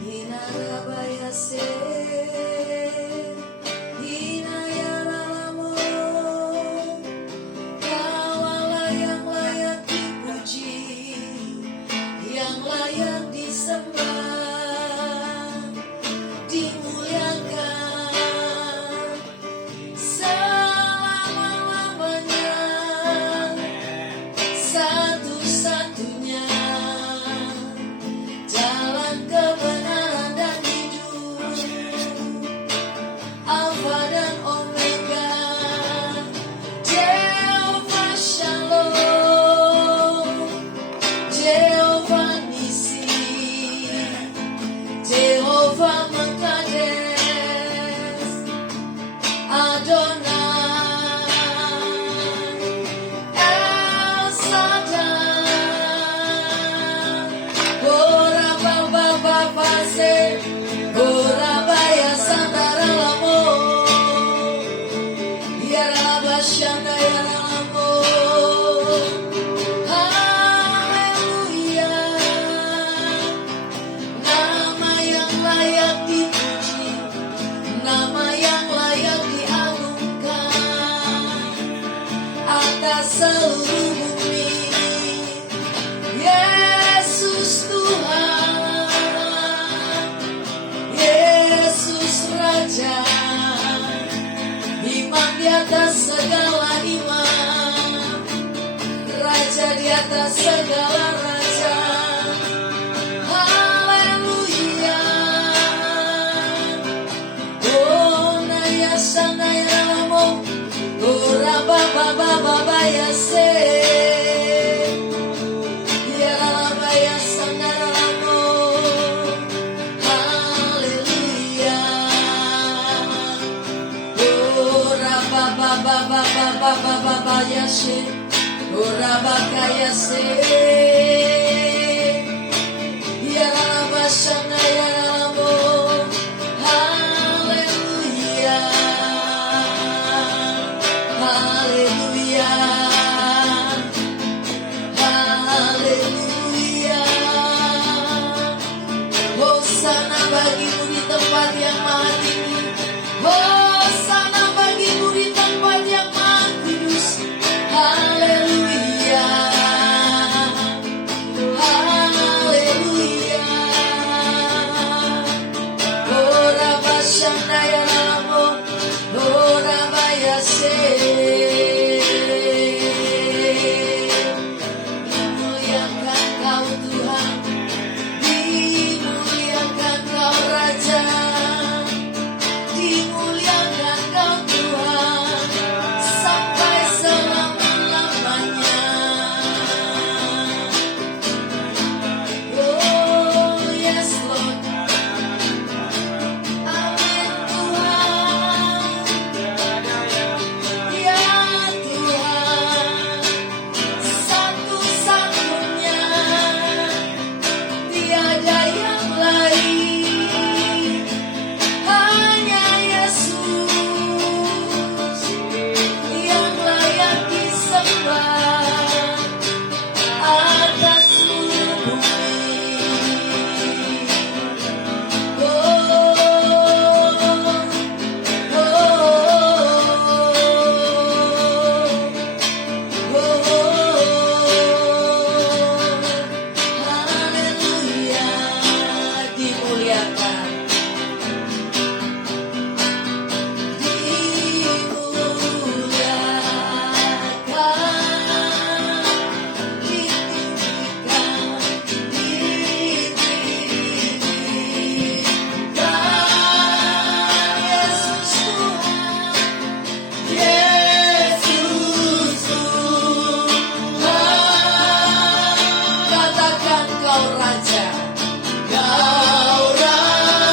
Hinarabayase, Hinayaralamo, Kaulah yang layak dipuji, yang layak disembah, dimuliakan selama-lamanya, satu-satunya jalan kebenaran dan hidup, Alfa dan Omega, Jehovah Shalom, Jehovah Nisi, Jehovah Mekades, Adonai, El Shaddai, Ora Baba Baba Se, Ora Baya Sandara Lamo, Yaraba Shanda Yaramo, Haleluya, nama yang layak dipuji, nama yang layak diagungkan atas seluruh bumi. Yesus Tuhan, Yesus Raja, imam di atas segala imam, Raja di atas segala raja. Haleluya. Oh naya sanaya lamo, oh raba baba baba ya se, ya raba ya sanara lamo. Haleluya. Oh raba baba baba baba baba ya se, oh raba kaya se, ya raba sanaya lamo. Haleluya. Haleluya. Haleluya. Hosana bagimu di tempat yang maha tinggi, Hosana bagimu di tempat yang maha kudus. Haleluya. Haleluya. Ora basyandaya namo, ora bayase. Dimuliakan kau Tuhan, dimuliakan kau Raja, dimuliakan kau Tuhan sampai selama-lamanya. Oh yes Lord, amin Tuhan, ya Tuhan, satu-satunya, tiada yang lain, hanya Yesus yang layak disembah atas seluruh bumi. Oh, haleluya, dimuliakan, Yesus Tuhan, katakan kau Raja, kau Raja.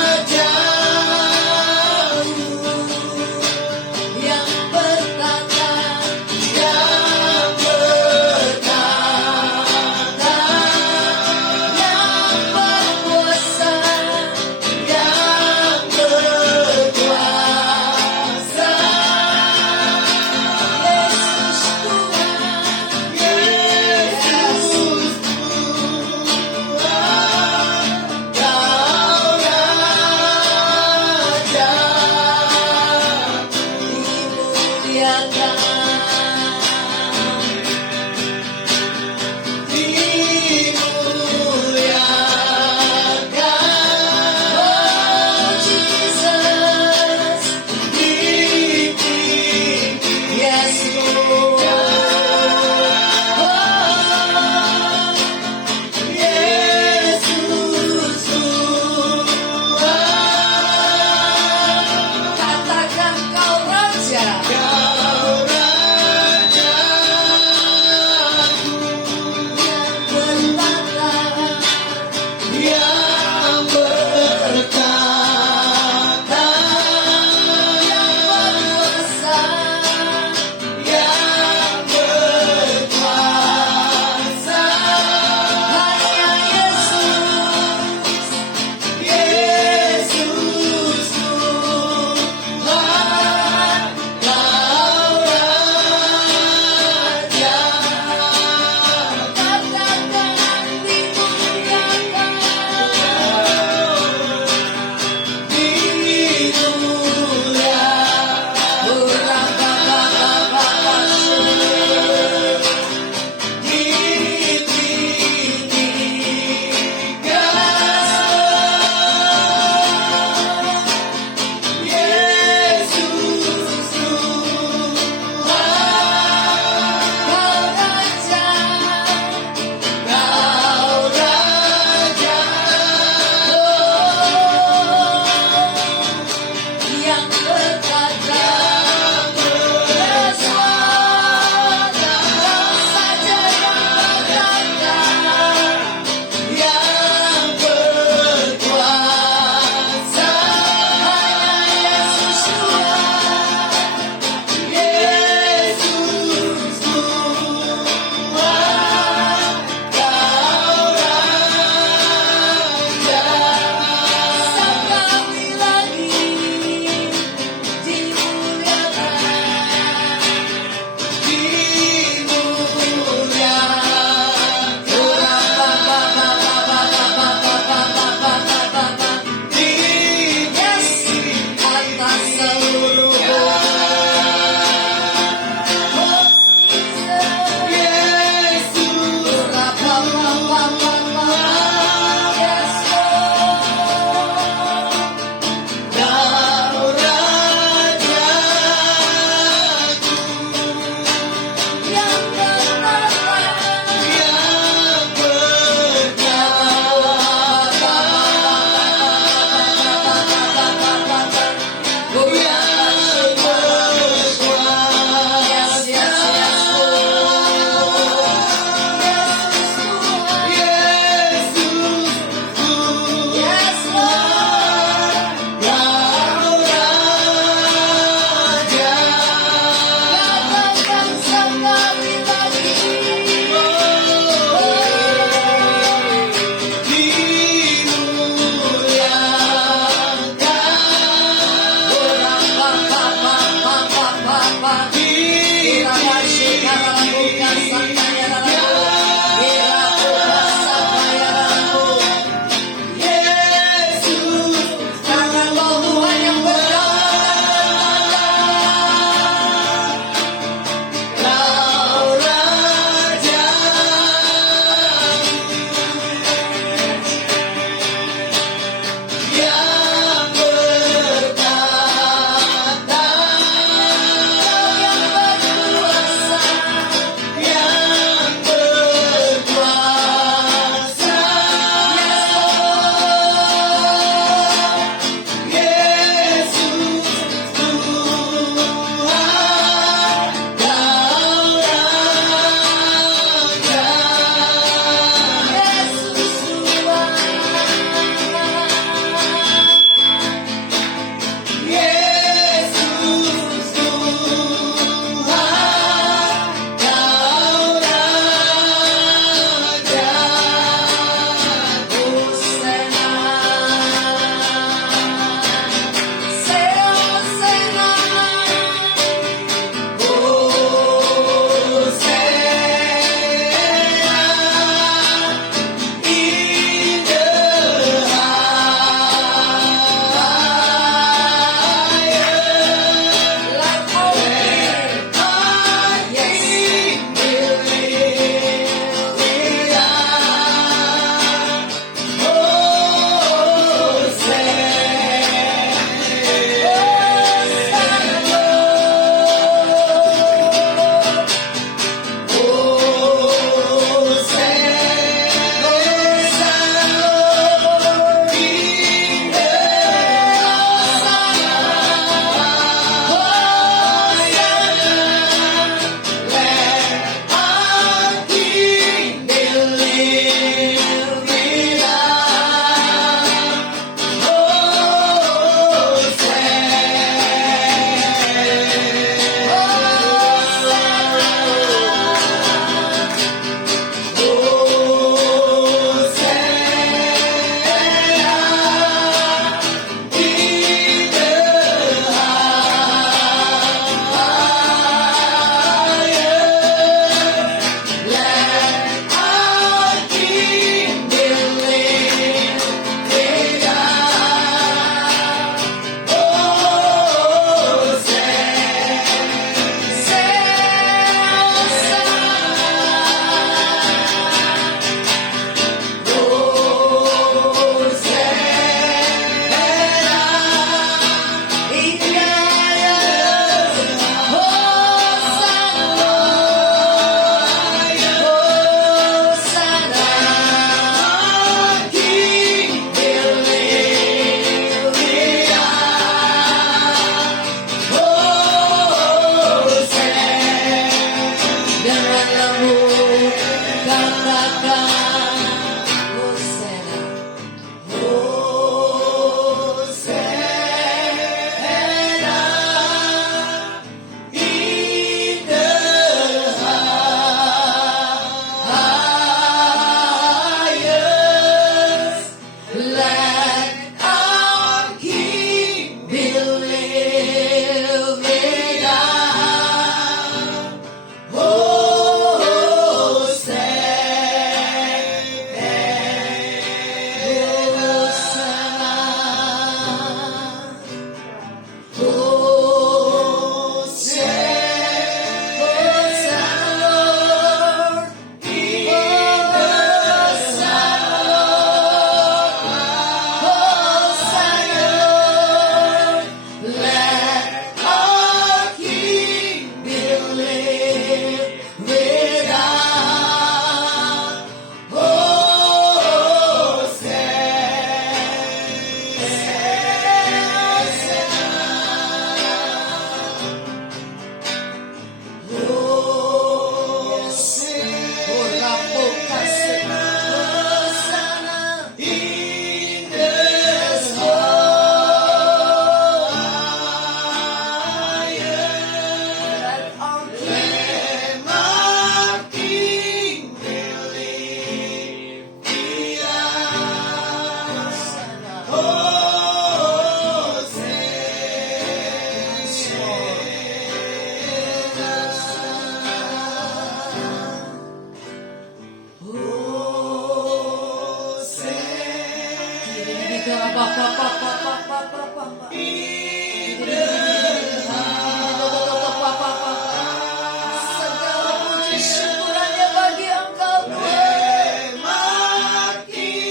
Segala puji syukurannya bagi Engkau Tuhan.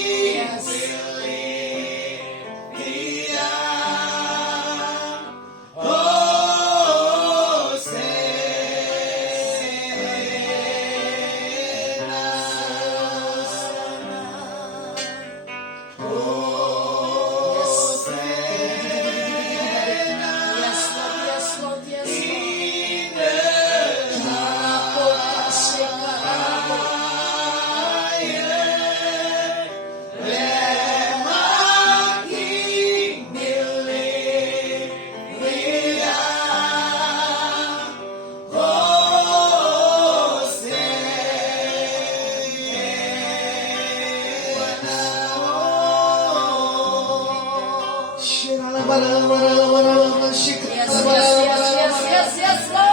Yes. Yes, Lord, yes, Lord.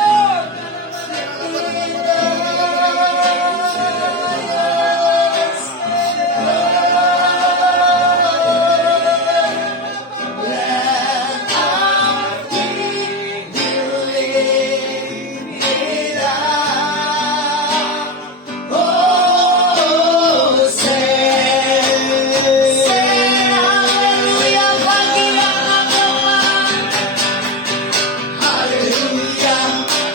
Hallelujah.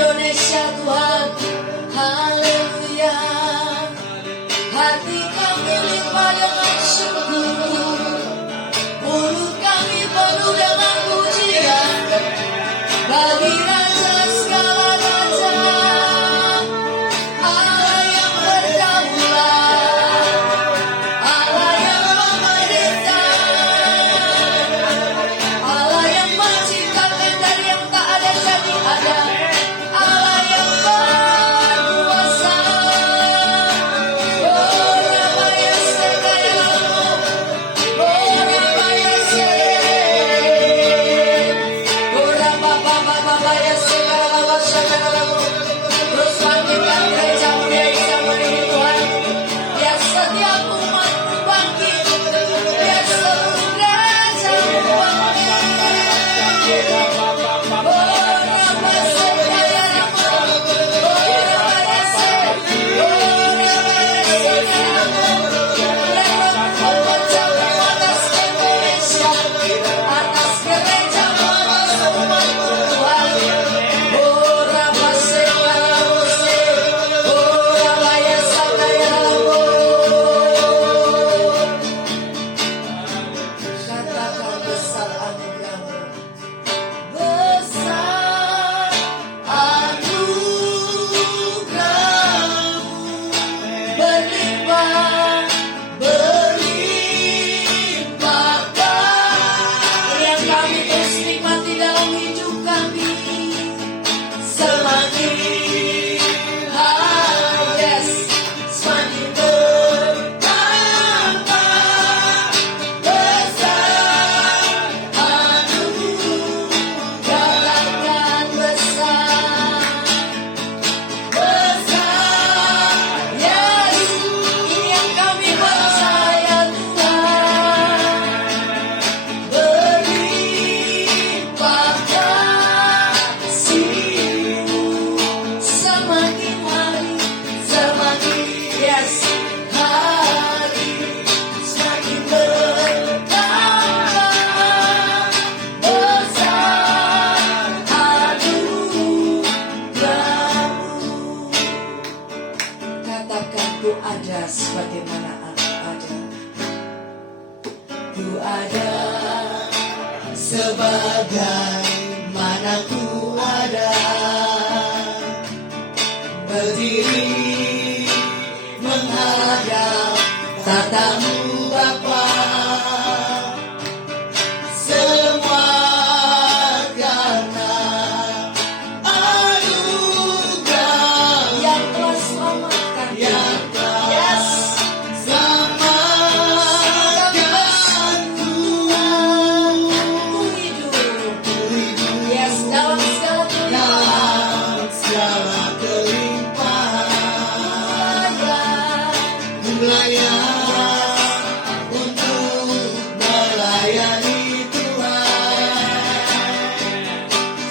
Indonesia Tuhan. Haleluya. Hati kami limpah dengan syukur, mulut kami penuh dengan pujian bagi Raja segala raja, Allah yang berdaulat, Allah yang memerintah, Allah yang menciptakan dari yang tak ada jadi ada, Allah yang berkuasa. Oh Rabaya Sekayalamu, oh Rabaya oh Rabaya Sekayalamu. Terus bangkitkan gereja-Mu yang sama ini Tuhan. Biar setiap umat bangkit, biar seluruh gereja-Mu bangkit. Oh Rabaya Sekayalamu, oh Rabaya atas Indonesia, atas gereja-Mu, atas umat-Mu Tuhan. Oh Rabaya Sekayalamu, oh Rabaya Sekayalamu. Katakan besar anugerah-Mu, besar anugerah-Mu, berlimpah, berlimpahkan yang kami terus nikmati dalam hidup kami. Semakin yes, semakin bertambah besar anugerah, katakan besar, besar, yes, ini yang kami percaya Tuhan. Berlimpah kasih-Mu, semakin hari, semakin yes, hari semakin bertambah besar anugerah-Mu. Katakan ku ada sebagaimana aku ada. Ku ada sebagaimana ku ada. Berdiri menghadap tatamu Bapa. Semua karena anugerah yang telah selamatkan, yang telah selamatkanku. Ku hidup, yes, dalam segala kelimpahan. Melayan untuk melayani Tuhan.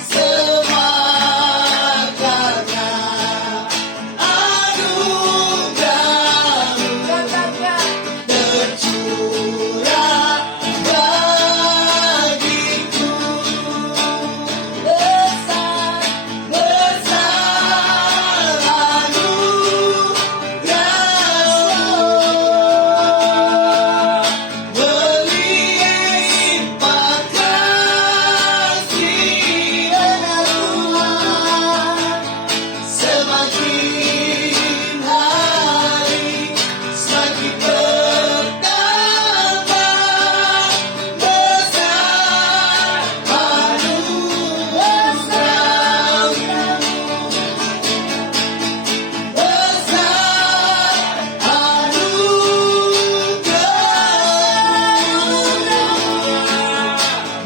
Semua karena anugerah-Mu tercurah bagiku. Besar, besar anugerah-Mu, berlimpah kasih benar Tuhan. Semakin hari semakin bertambah besar anugerah-Mu, besar anugerah-Mu,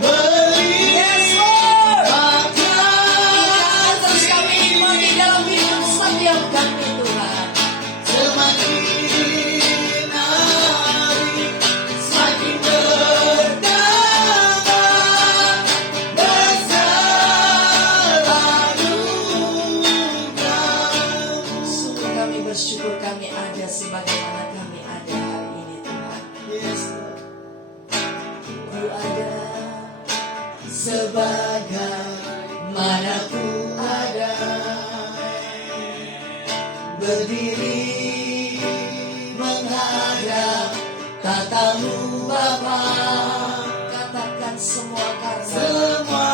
berlimpah kasih. Kami nikmati dalam hidup setiap kami Tuhan. Semakin hari semakin bertambah besar anugerah-Mu. Sungguh kami bersyukur kami ada sebagaimana kami ada hari ini Tuhan. Ku ada sebagaimana ku ada. berdiri menghadap tatamu Bapa. Katakan semua karena semua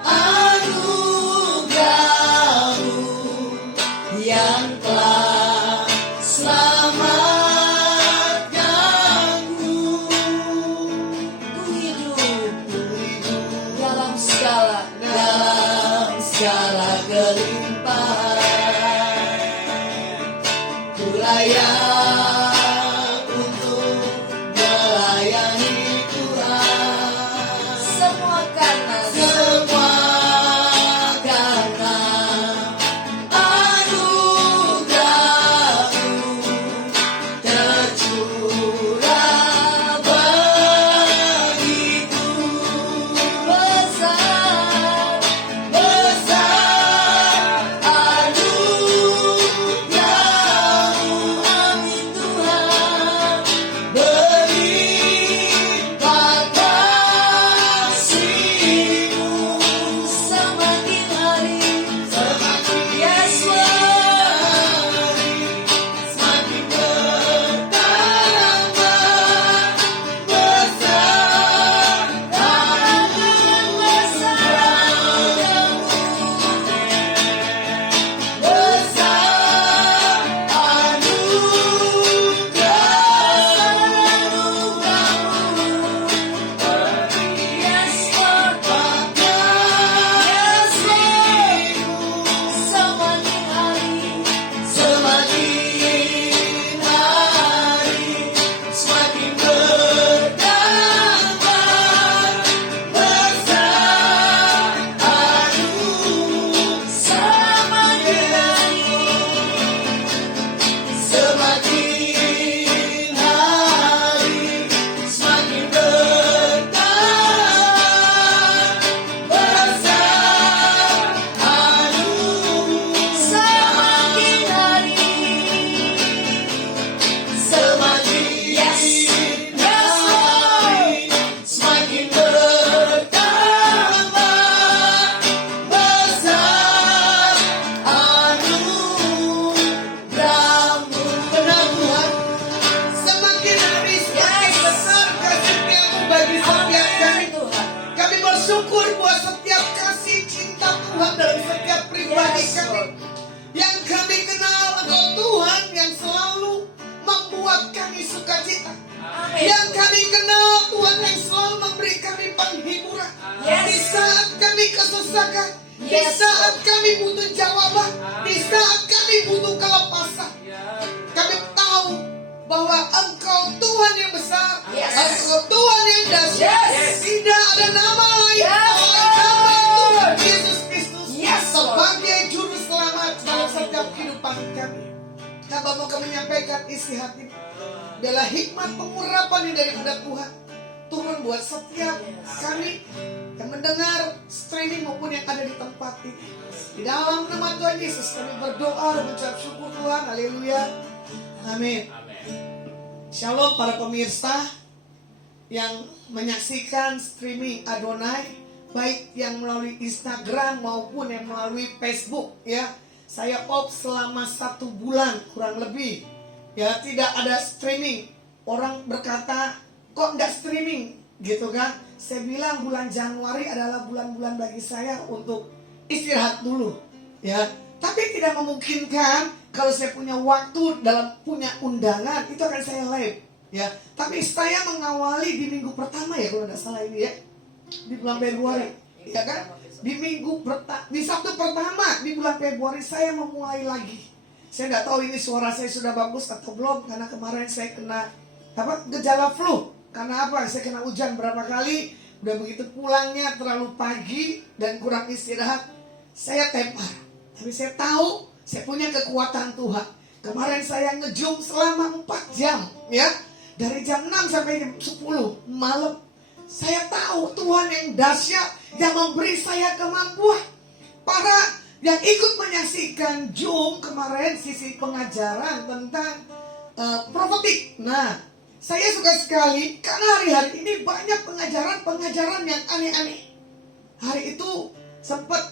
anugerah-Mu yang telah selamatkanku. Ku hidup dalam segala kelimpahan. Ku layak untuk melayani Tuhan. Semua karena anugerah-Mu tercurah bagiku. Besar anugerah-Mu, amin Tuhan. Berlimpah kasih-Mu semakin hari, yes Lord, semakin bertambah besar dan besar-Mu. Besar anugerah-Mu, yes Lord, yes Lord. Semakin hari, semakin bertambah besar anugerah-Mu. Semakin hari, semakin bertambah besar anugerah-Mu. Semakin hari, semakin bertambah besar anugerah-Mu. Benar Tuhan, semakin hari semakin besar kasih-Mu bagi setiap kami. Kami bersyukur buat setiap kasih cinta Tuhan dalam setiap pribadi kami. Yang kami kenal Engkau Tuhan yang selalu membuat kami sukacita. Yang kami kenal Tuhan yang selalu memberi kami penghiburan. Di saat kami kesesakan, di saat kami butuh jawaban, di saat kami butuh kelepasan. Kami tahu bahwa Engkau Tuhan yang besar, Engkau Tuhan yang dahsyat. Tidak ada nama lain selain nama Tuhan Yesus Kristus sebagai juru selamat dalam setiap kehidupan kami. Hamba mau kami menyampaikan isi hati adalah hikmat pengurapan yang daripada Tuhan turun buat setiap kami yang mendengar streaming maupun yang ada di tempat ini. Di dalam nama Tuhan Yesus kami berdoa dan mengucap syukur Tuhan. Haleluya. Amin. Shalom para pemirsa yang menyaksikan streaming Adonai, baik yang melalui Instagram maupun yang melalui Facebook ya. Saya off selama 1 bulan kurang lebih ya, tidak ada streaming. Orang berkata kok nggak streaming gitu kan. Saya bilang bulan Januari adalah bulan-bulan bagi saya untuk istirahat dulu ya. Tapi tidak memungkinkan kalau saya punya waktu dalam punya undangan itu akan saya live ya. Tapi saya mengawali di minggu pertama ya kalau nggak salah ini ya, di bulan Februari ya kan. Di Sabtu pertama di bulan Februari saya memulai lagi. Saya nggak tahu ini suara saya sudah bagus atau belum, karena kemarin saya kena gejala flu. Karena apa? Saya kena hujan berapa kali. Udah begitu pulangnya terlalu pagi dan kurang istirahat, saya tepar. Tapi saya tahu saya punya kekuatan Tuhan. Kemarin saya nge-Zoom selama 4 jam ya, dari jam 6 sampai jam 10 malam. Saya tahu Tuhan yang dahsyat yang memberi saya kemampuan. Para yang ikut menyaksikan Zoom kemarin sisi pengajaran tentang profetik. Nah, saya suka sekali karena hari-hari ini banyak pengajaran yang aneh-aneh. Hari itu sempat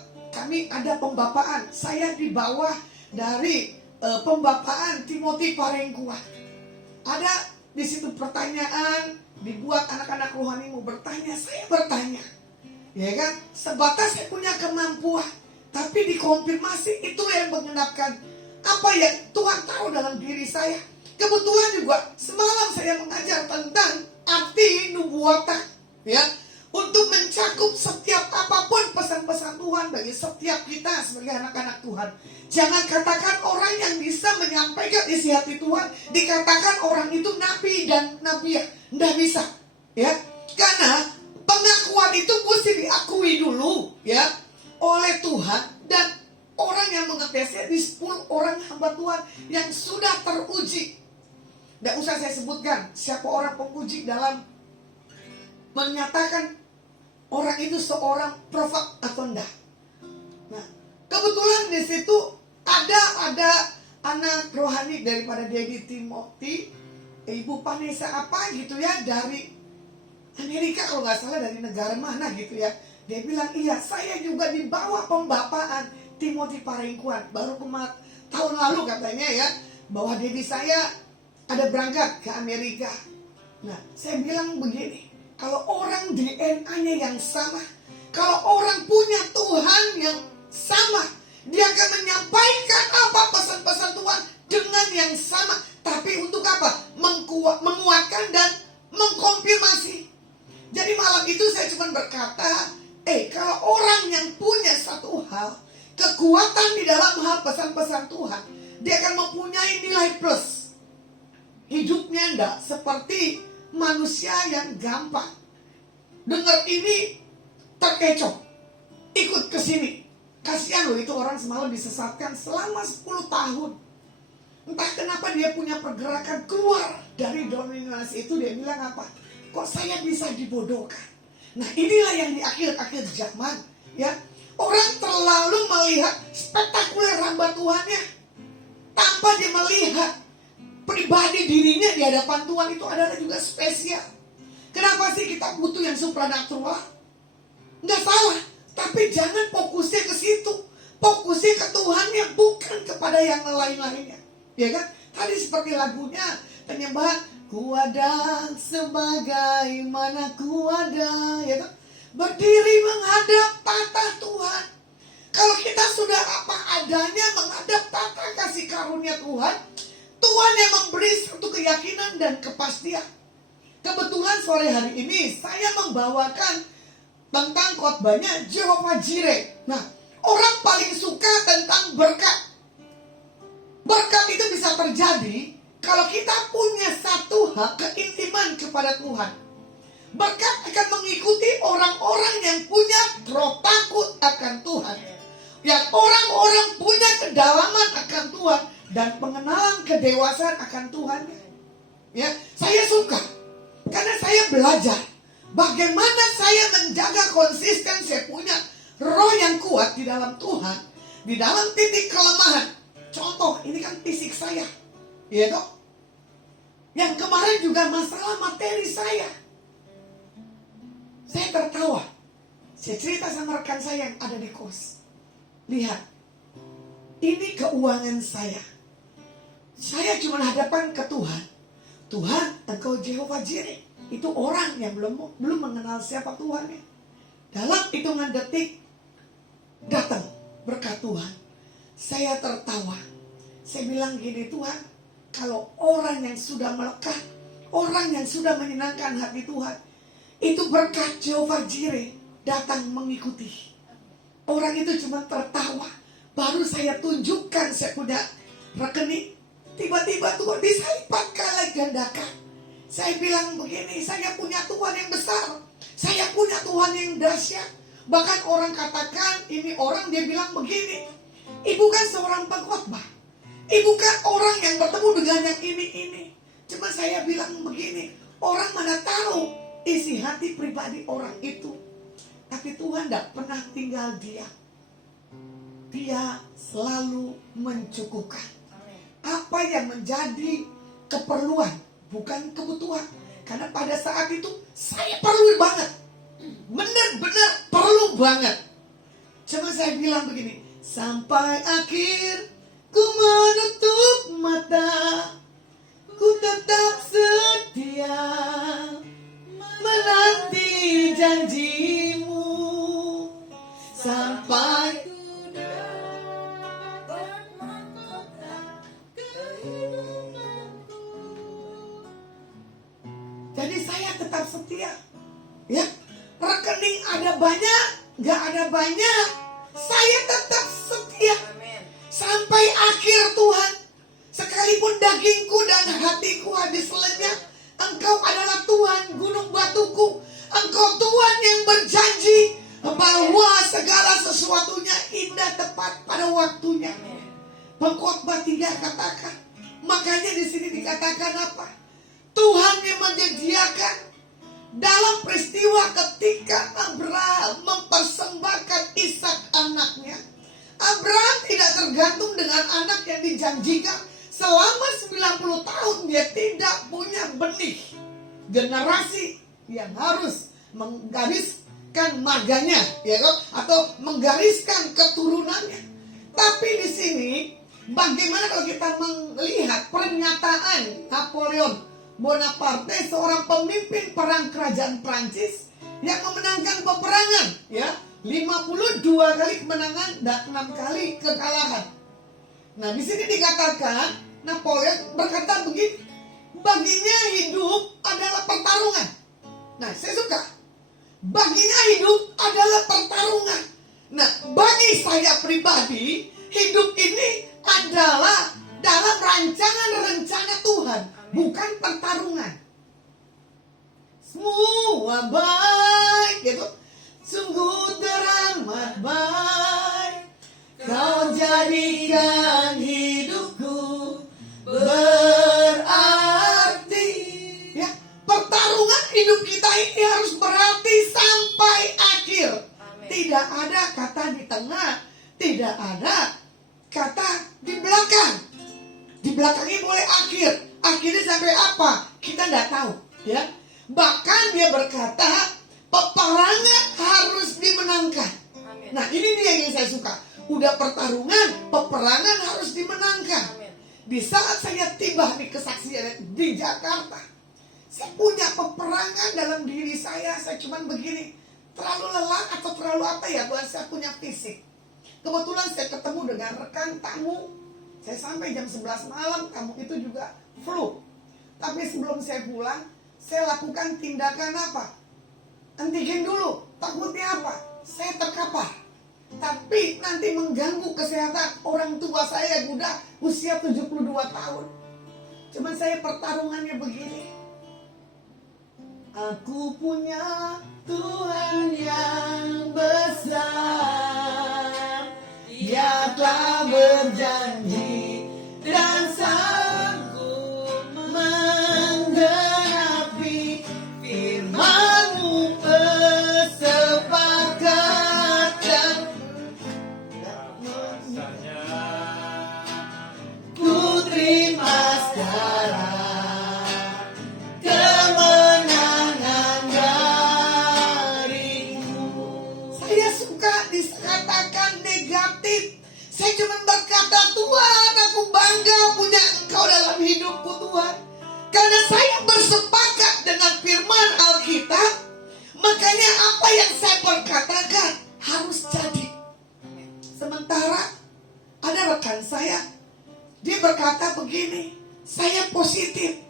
kami ada pembapaan. Saya di bawah dari pembapaan Timothy Parengkuat. Ada di situ pertanyaan, dibuat anak-anak rohani mau bertanya, saya bertanya. Ya kan, sebatas saya punya kemampuan, tapi dikonfirmasi itu yang mengenapkan apa yang Tuhan tahu dalam diri saya. Kebetulan juga semalam saya mengajar tentang arti nubuatan, ya, untuk mencakup setiap apapun pesan-pesan Tuhan bagi setiap kita sebagai anak-anak Tuhan. Jangan katakan orang yang bisa menyampaikan isi hati Tuhan dikatakan orang itu nabi dan nabiah. Tidak bisa, ya, karena pengakuan itu mesti diakui dulu, ya, oleh Tuhan. Dan orang yang mengetesnya di 10 orang hamba Tuhan yang sudah teruji. Tidak usah saya sebutkan siapa orang penguji dalam menyatakan orang itu seorang prophet atau enggak. Nah, kebetulan di situ ada anak rohani daripada Daddy Timothy, Ibu Vanessa apa gitu ya, dari Amerika kalau nggak salah, dari negara mana gitu ya. Dia bilang, iya saya juga di bawah pembapaan Timothy Parengkuat. Baru tahun lalu katanya ya, bahwa Daddy saya ada berangkat ke Amerika. Nah, saya bilang begini, kalau orang DNA-nya yang sama, kalau orang punya Tuhan yang sama, dia akan menyampaikan apa pesan-pesan Tuhan dengan yang sama. Tapi untuk apa? Menguatkan dan mengkonfirmasi. Jadi malam itu saya cuma berkata, kalau orang yang punya satu hal, kekuatan di dalam hal pesan-pesan Tuhan, dia akan mempunyai nilai plus. Hidupnya enggak seperti manusia yang gampang dengar ini terkecoh, ikut ke sini. Kasihan loh itu orang semalam disesatkan selama 10 tahun. Entah kenapa dia punya pergerakan keluar dari dominasi itu. Dia bilang apa? Kok saya bisa dibodohkan? Nah, inilah yang di akhir-akhir zaman, ya. Orang terlalu melihat spektakuler hamba Tuhannya tanpa dia melihat pribadi dirinya di hadapan Tuhan itu adalah juga spesial. Kenapa sih kita butuh yang supranatural? Nggak salah, tapi jangan fokusnya ke situ. Fokusnya ke Tuhannya, bukan kepada yang lain-lainnya. Ya kan? Tadi seperti lagunya penyembahan, ku ada sebagaimana ku ada, ya kan? Berdiri menghadap tata Tuhan. Kalau kita sudah apa adanya menghadap tata kasih karunia Tuhan, Tuhan yang memberi satu keyakinan dan kepastian. Kebetulan sore hari ini saya membawakan tentang khotbahnya Jehovah Jireh. Nah, orang paling suka tentang berkat. Berkat itu bisa terjadi kalau kita punya satu hak keintiman kepada Tuhan. Berkat akan mengikuti orang-orang yang punya roh takut akan Tuhan. Yang orang-orang punya kedalaman akan Tuhan dan pengenalan kedewasaan akan Tuhan. Ya, saya suka karena saya belajar bagaimana saya menjaga konsisten. Saya punya roh yang kuat di dalam Tuhan, di dalam titik kelemahan. Contoh, ini kan fisik saya, ya toh. Yang kemarin juga masalah materi saya. Saya tertawa. Saya cerita sama rekan saya yang ada di kos. Lihat, ini keuangan saya. Saya cuma hadapan ke Tuhan. Tuhan, Engkau Jehovah Jireh. Itu orang yang belum mengenal siapa Tuhannya. Dalam hitungan detik datang berkat Tuhan. Saya tertawa. Saya bilang gini, Tuhan, kalau orang yang sudah melekat, orang yang sudah menyenangkan hati Tuhan, itu berkat Jehovah Jireh datang mengikuti. Orang itu cuma tertawa. Baru saya tunjukkan saya punya rekening. Tiba-tiba Tuhan bisa lipat kali gandakan. Saya bilang begini, saya punya Tuhan yang besar. Saya punya Tuhan yang dahsyat. Bahkan orang katakan, ini orang dia bilang begini, ibu kan seorang pengkhotbah. Ibu kan orang yang bertemu dengan yang ini. Cuma saya bilang begini, orang mana tahu isi hati pribadi orang itu. Tapi Tuhan tidak pernah tinggal diam. Dia selalu mencukupkan apa yang menjadi keperluan, bukan kebutuhan. Karena pada saat itu saya perlu banget, benar-benar perlu banget. Cuma saya bilang begini, sampai akhir ku menutup mata, ku tetap setia menanti janjimu. Sampai jadi saya tetap setia. Ya, rekening ada banyak, gak ada banyak, saya tetap setia sampai akhir Tuhan. Sekalipun dagingku dan hatiku habis lenyap, Engkau adalah Tuhan gunung batuku. Engkau Tuhan yang berjanji bahwa segala sesuatunya indah tepat pada waktunya. Pengkhotbah 3 katakan, makanya di sini dikatakan apa? Tuhan yang menyediakan dalam peristiwa ketika Abraham mempersembahkan Ishak anaknya. Abraham tidak tergantung dengan anak yang dijanjikan. Selama 90 tahun dia tidak punya benih generasi yang harus menggariskan marganya, ya kan? Atau menggariskan keturunannya. Tapi di sini bagaimana kalau kita melihat pernyataan Napoleon Bonaparte, seorang pemimpin perang kerajaan Prancis yang memenangkan peperangan, ya, 52 kali kemenangan dan 6 kali kekalahan. Nah, di sini dikatakan Napoleon berkata begini, baginya hidup adalah pertarungan. Nah, saya suka. Baginya hidup adalah pertarungan. Nah, bagi saya pribadi, hidup ini adalah dalam rancangan-rencana Tuhan, bukan pertarungan. Semua baik, gitu. Sungguh teramat baik, Kau jadikan hidupku berarti. Ya, pertarungan hidup kita ini harus berarti sampai akhir. Amin. Tidak ada kata di tengah, tidak ada kata di belakang. Di belakangnya boleh akhir. Akhirnya sampai apa? Kita tidak tahu, ya. Bahkan dia berkata, peperangan harus dimenangkan. Amin. Nah, ini dia yang saya suka. Udah pertarungan, peperangan harus dimenangkan. Amin. Di saat saya tiba di kesaksian di Jakarta, saya punya peperangan dalam diri saya cuman begini, terlalu lelah atau terlalu apa ya, buat saya punya fisik. Kebetulan saya ketemu dengan rekan tamu, saya sampai jam 11 malam, tamu itu juga flu. Tapi sebelum saya pulang, saya lakukan tindakan apa? Antigen dulu, takutnya apa? Saya terkapar. Tapi nanti mengganggu kesehatan orang tua saya yang udah usia 72 tahun. Cuman saya pertarungannya begini. Aku punya Tuhan yang besar, Dia telah berjanji dan sanggup menggenapi firman-Mu, kesepakatan ku terima sekarang kemenangan darimu. Saya suka dikatakan negatif. Saya cuma berkata, Tuhan, aku bangga punya Engkau dalam hidupku, Tuhan. Karena saya bersepakat dengan firman Alkitab, makanya apa yang saya perkatakan harus jadi. Sementara ada rekan saya, dia berkata begini, saya positif.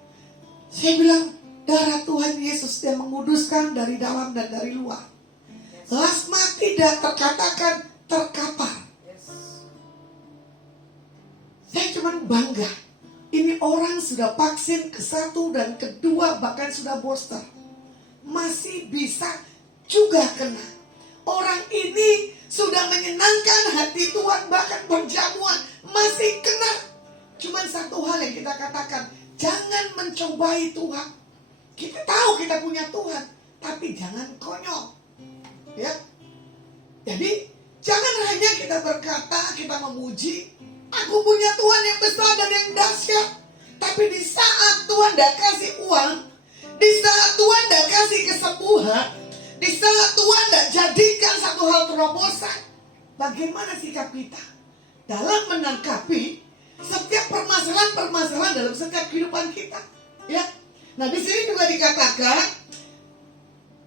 Saya bilang, darah Tuhan Yesus yang menguduskan dari dalam dan dari luar. Lasma tidak terkatakan terkapar. Saya cuma bangga. Ini orang sudah vaksin ke-1 dan ke-2, bahkan sudah booster. Masih bisa juga kena. Orang ini sudah menyenangkan hati Tuhan, bahkan berjamuan, masih kena. Cuma satu hal yang kita katakan, jangan mencobai Tuhan. Kita tahu kita punya Tuhan, tapi jangan konyol. Ya. Jadi jangan hanya kita berkata, kita memuji, aku punya Tuhan yang besar dan yang dahsyat. Tapi di saat Tuhan tidak kasih uang, di saat Tuhan tidak kasih kesembuhan, di saat Tuhan tidak jadikan satu hal terobosan, bagaimana sikap kita dalam menanggapi setiap permasalahan-permasalahan dalam setiap kehidupan kita, ya. Nah, di sini juga dikatakan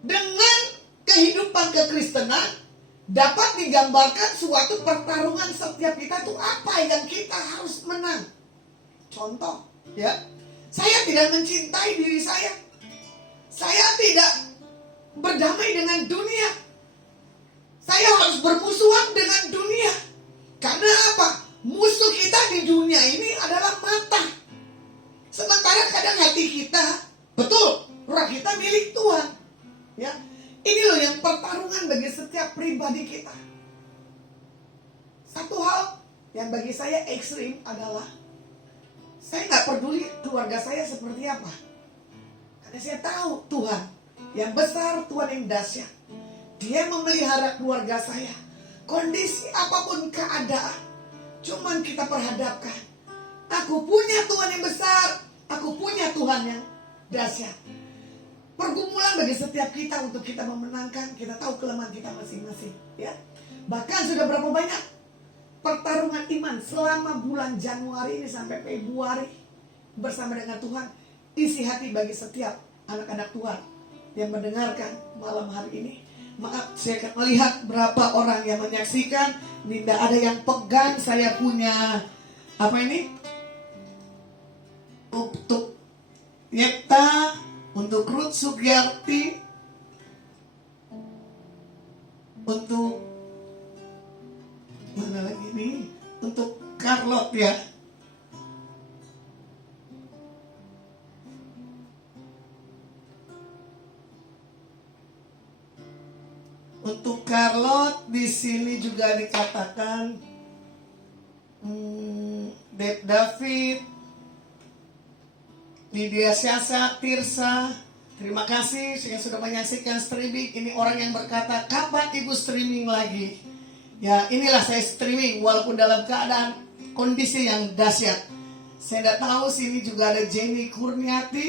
dengan kehidupan kekristenan dapat digambarkan suatu pertarungan setiap kita itu apa yang kita harus menang. Contoh, ya. Saya tidak mencintai diri saya. Saya tidak berdamai dengan dunia. Saya harus bermusuhan dengan dunia. Karena apa? Musuh kita di dunia ini adalah mata. Sementara kadang hati kita, betul, roh kita milik Tuhan. Ya, ini loh yang pertarungan bagi setiap pribadi kita. Satu hal yang bagi saya ekstrim adalah saya nggak peduli keluarga saya seperti apa. Karena saya tahu Tuhan yang besar, Tuhan yang dahsyat. Dia memelihara keluarga saya. Kondisi apapun keadaan, cuman kita perhadapkan. Aku punya Tuhan yang besar, aku punya Tuhan yang dahsyat. Pergumulan bagi setiap kita untuk kita memenangkan, kita tahu kelemahan kita masing-masing, ya. Bahkan sudah berapa banyak pertarungan iman selama bulan Januari ini sampai Februari bersama dengan Tuhan. Isi hati bagi setiap anak-anak Tuhan yang mendengarkan malam hari ini. Maaf, saya akan melihat berapa orang yang menyaksikan. Tidak ada yang pegang. Saya punya apa ini? Untuk Yeta, untuk Ruth Sugiyarti, untuk mana lagi nih? Untuk Carlot, ya. Untuk Carlot di sini juga dikatakan David, Lydia Syasa, Tirsa. Terima kasih yang sudah menyaksikan streaming. Ini orang yang berkata, kapan ibu streaming lagi? Ya, inilah saya streaming walaupun dalam keadaan kondisi yang dahsyat. Saya tidak tahu, sini juga ada Jenny Kurniati.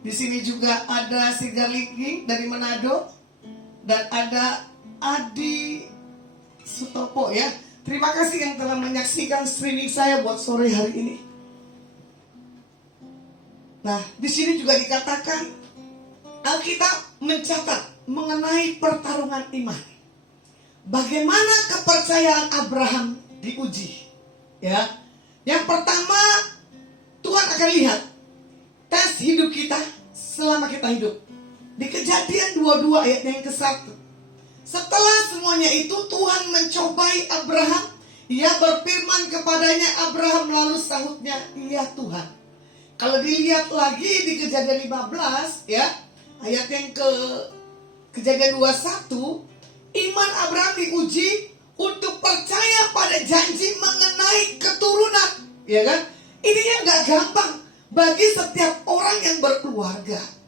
Di sini juga ada Sigaliki dari Manado. Dan ada Adi Sutopo, ya. Terima kasih yang telah menyaksikan streaming saya buat sore hari ini. Nah, di sini juga dikatakan Alkitab mencatat mengenai pertarungan iman. Bagaimana kepercayaan Abraham diuji, ya. Yang pertama, Tuhan akan lihat tes hidup kita selama kita hidup. Di Kejadian 22 ayat yang ke-1. Setelah semuanya itu Tuhan mencobai Abraham. Ia berfirman kepadanya, Abraham, lalu sahutnya, iya Tuhan. Kalau dilihat lagi di Kejadian 15, ya, ayat yang Kejadian 21, iman Abraham diuji untuk percaya pada janji mengenai keturunan, ya kan? Ini yang gak gampang bagi setiap orang yang berkeluarga.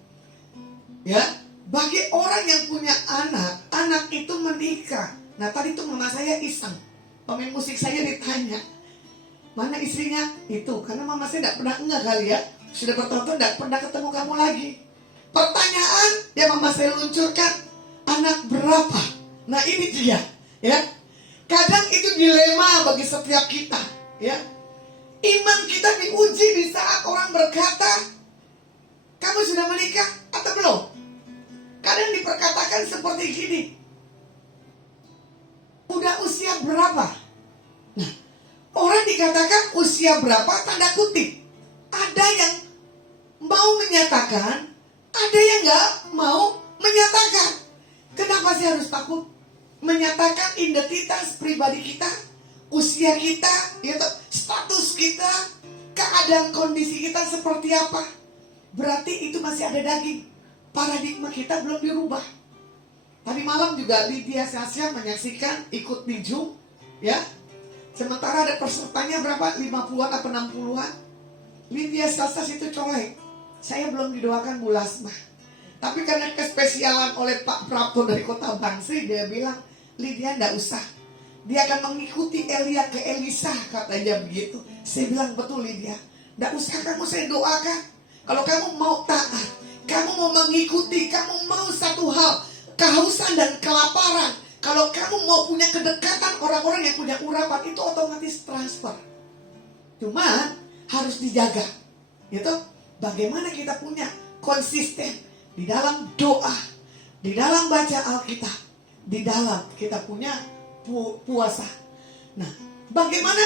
Ya, bagi orang yang punya anak, anak itu menikah. Nah, tadi tuh mama saya iseng, pemain musik saya ditanya, mana istrinya? Itu, karena mama saya tidak pernah enggak kali ya, sudah bertonton tidak pernah ketemu kamu lagi. Pertanyaan yang mama saya luncurkan, anak berapa? Nah, ini dia, ya. Kadang itu dilema bagi setiap kita, ya. Iman kita diuji di saat orang berkata, kamu sudah menikah atau belum? Kadang diperkatakan seperti gini, udah usia berapa? Nah, orang dikatakan usia berapa tanda kutip. Ada yang mau menyatakan, ada yang gak mau menyatakan. Kenapa sih harus takut menyatakan identitas pribadi kita, usia kita, yaitu status kita, keadaan kondisi kita seperti apa? Berarti itu masih ada daging. Paradigma kita belum dirubah. Tadi malam juga Lydia Syasa menyaksikan ikut di Zoom, ya. Sementara ada pesertanya berapa? 50-an atau 60-an. Lydia Syasa itu colek. Saya belum didoakan Bu Lasma. Tapi karena kespesialan oleh Pak Prapto dari Kota Bangsri, dia bilang, Lydia enggak usah. Dia akan mengikuti Elia ke Elisa, katanya begitu. Saya bilang, betul Lydia, enggak usah kamu saya doakan. Kalau kamu mau taat, kamu mau mengikuti, kamu mau satu hal, kehausan dan kelaparan, Kalau kamu mau punya kedekatan, orang-orang yang punya urapan itu otomatis transfer. Cuma harus dijaga. Gitu. Bagaimana kita punya konsisten di dalam doa, di dalam baca Alkitab, di dalam kita punya puasa. Nah, bagaimana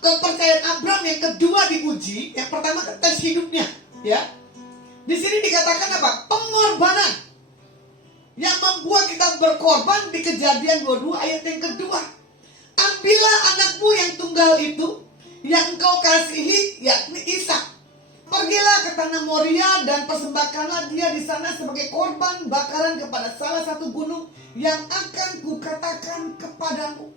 kepercayaan Abraham yang kedua diuji? Yang pertama tes hidupnya, ya. Di sini dikatakan apa? Pengorbanan yang membuat kita berkorban di Kejadian 22 ayat yang kedua. Ambillah anakmu yang tunggal itu, yang engkau kasihi, yakni Ishak. Pergilah ke tanah Moria dan persembahkanlah dia di sana sebagai korban bakaran kepada salah satu gunung yang akan kukatakan kepadamu.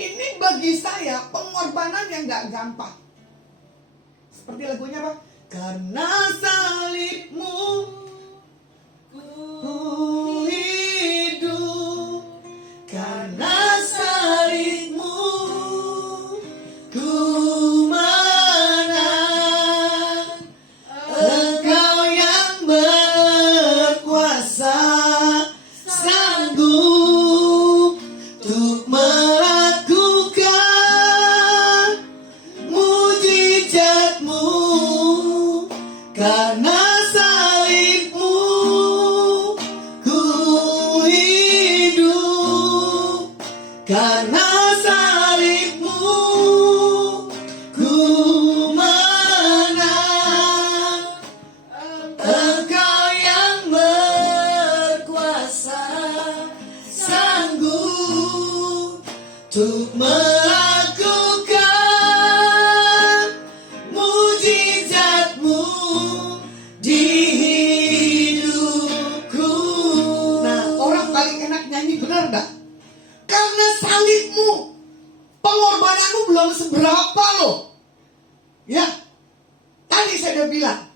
Ini bagi saya pengorbanan yang gak gampang. Seperti lagunya apa? Karena salibmu ku hidup, karena salibmu ku menang. Engkau yang berkuasa, sanggup untuk melakukan mujizatmu. Karena salibmu ku hidup, karena salibmu ku menang. Engkau yang berkuasa, sanggup untuk melakukan mujizatmu di hidupku. Nah, orang paling enak nyanyi, benar gak? Karena salibmu, pengorbananmu belum seberapa loh. Ya, tadi saya udah bilang,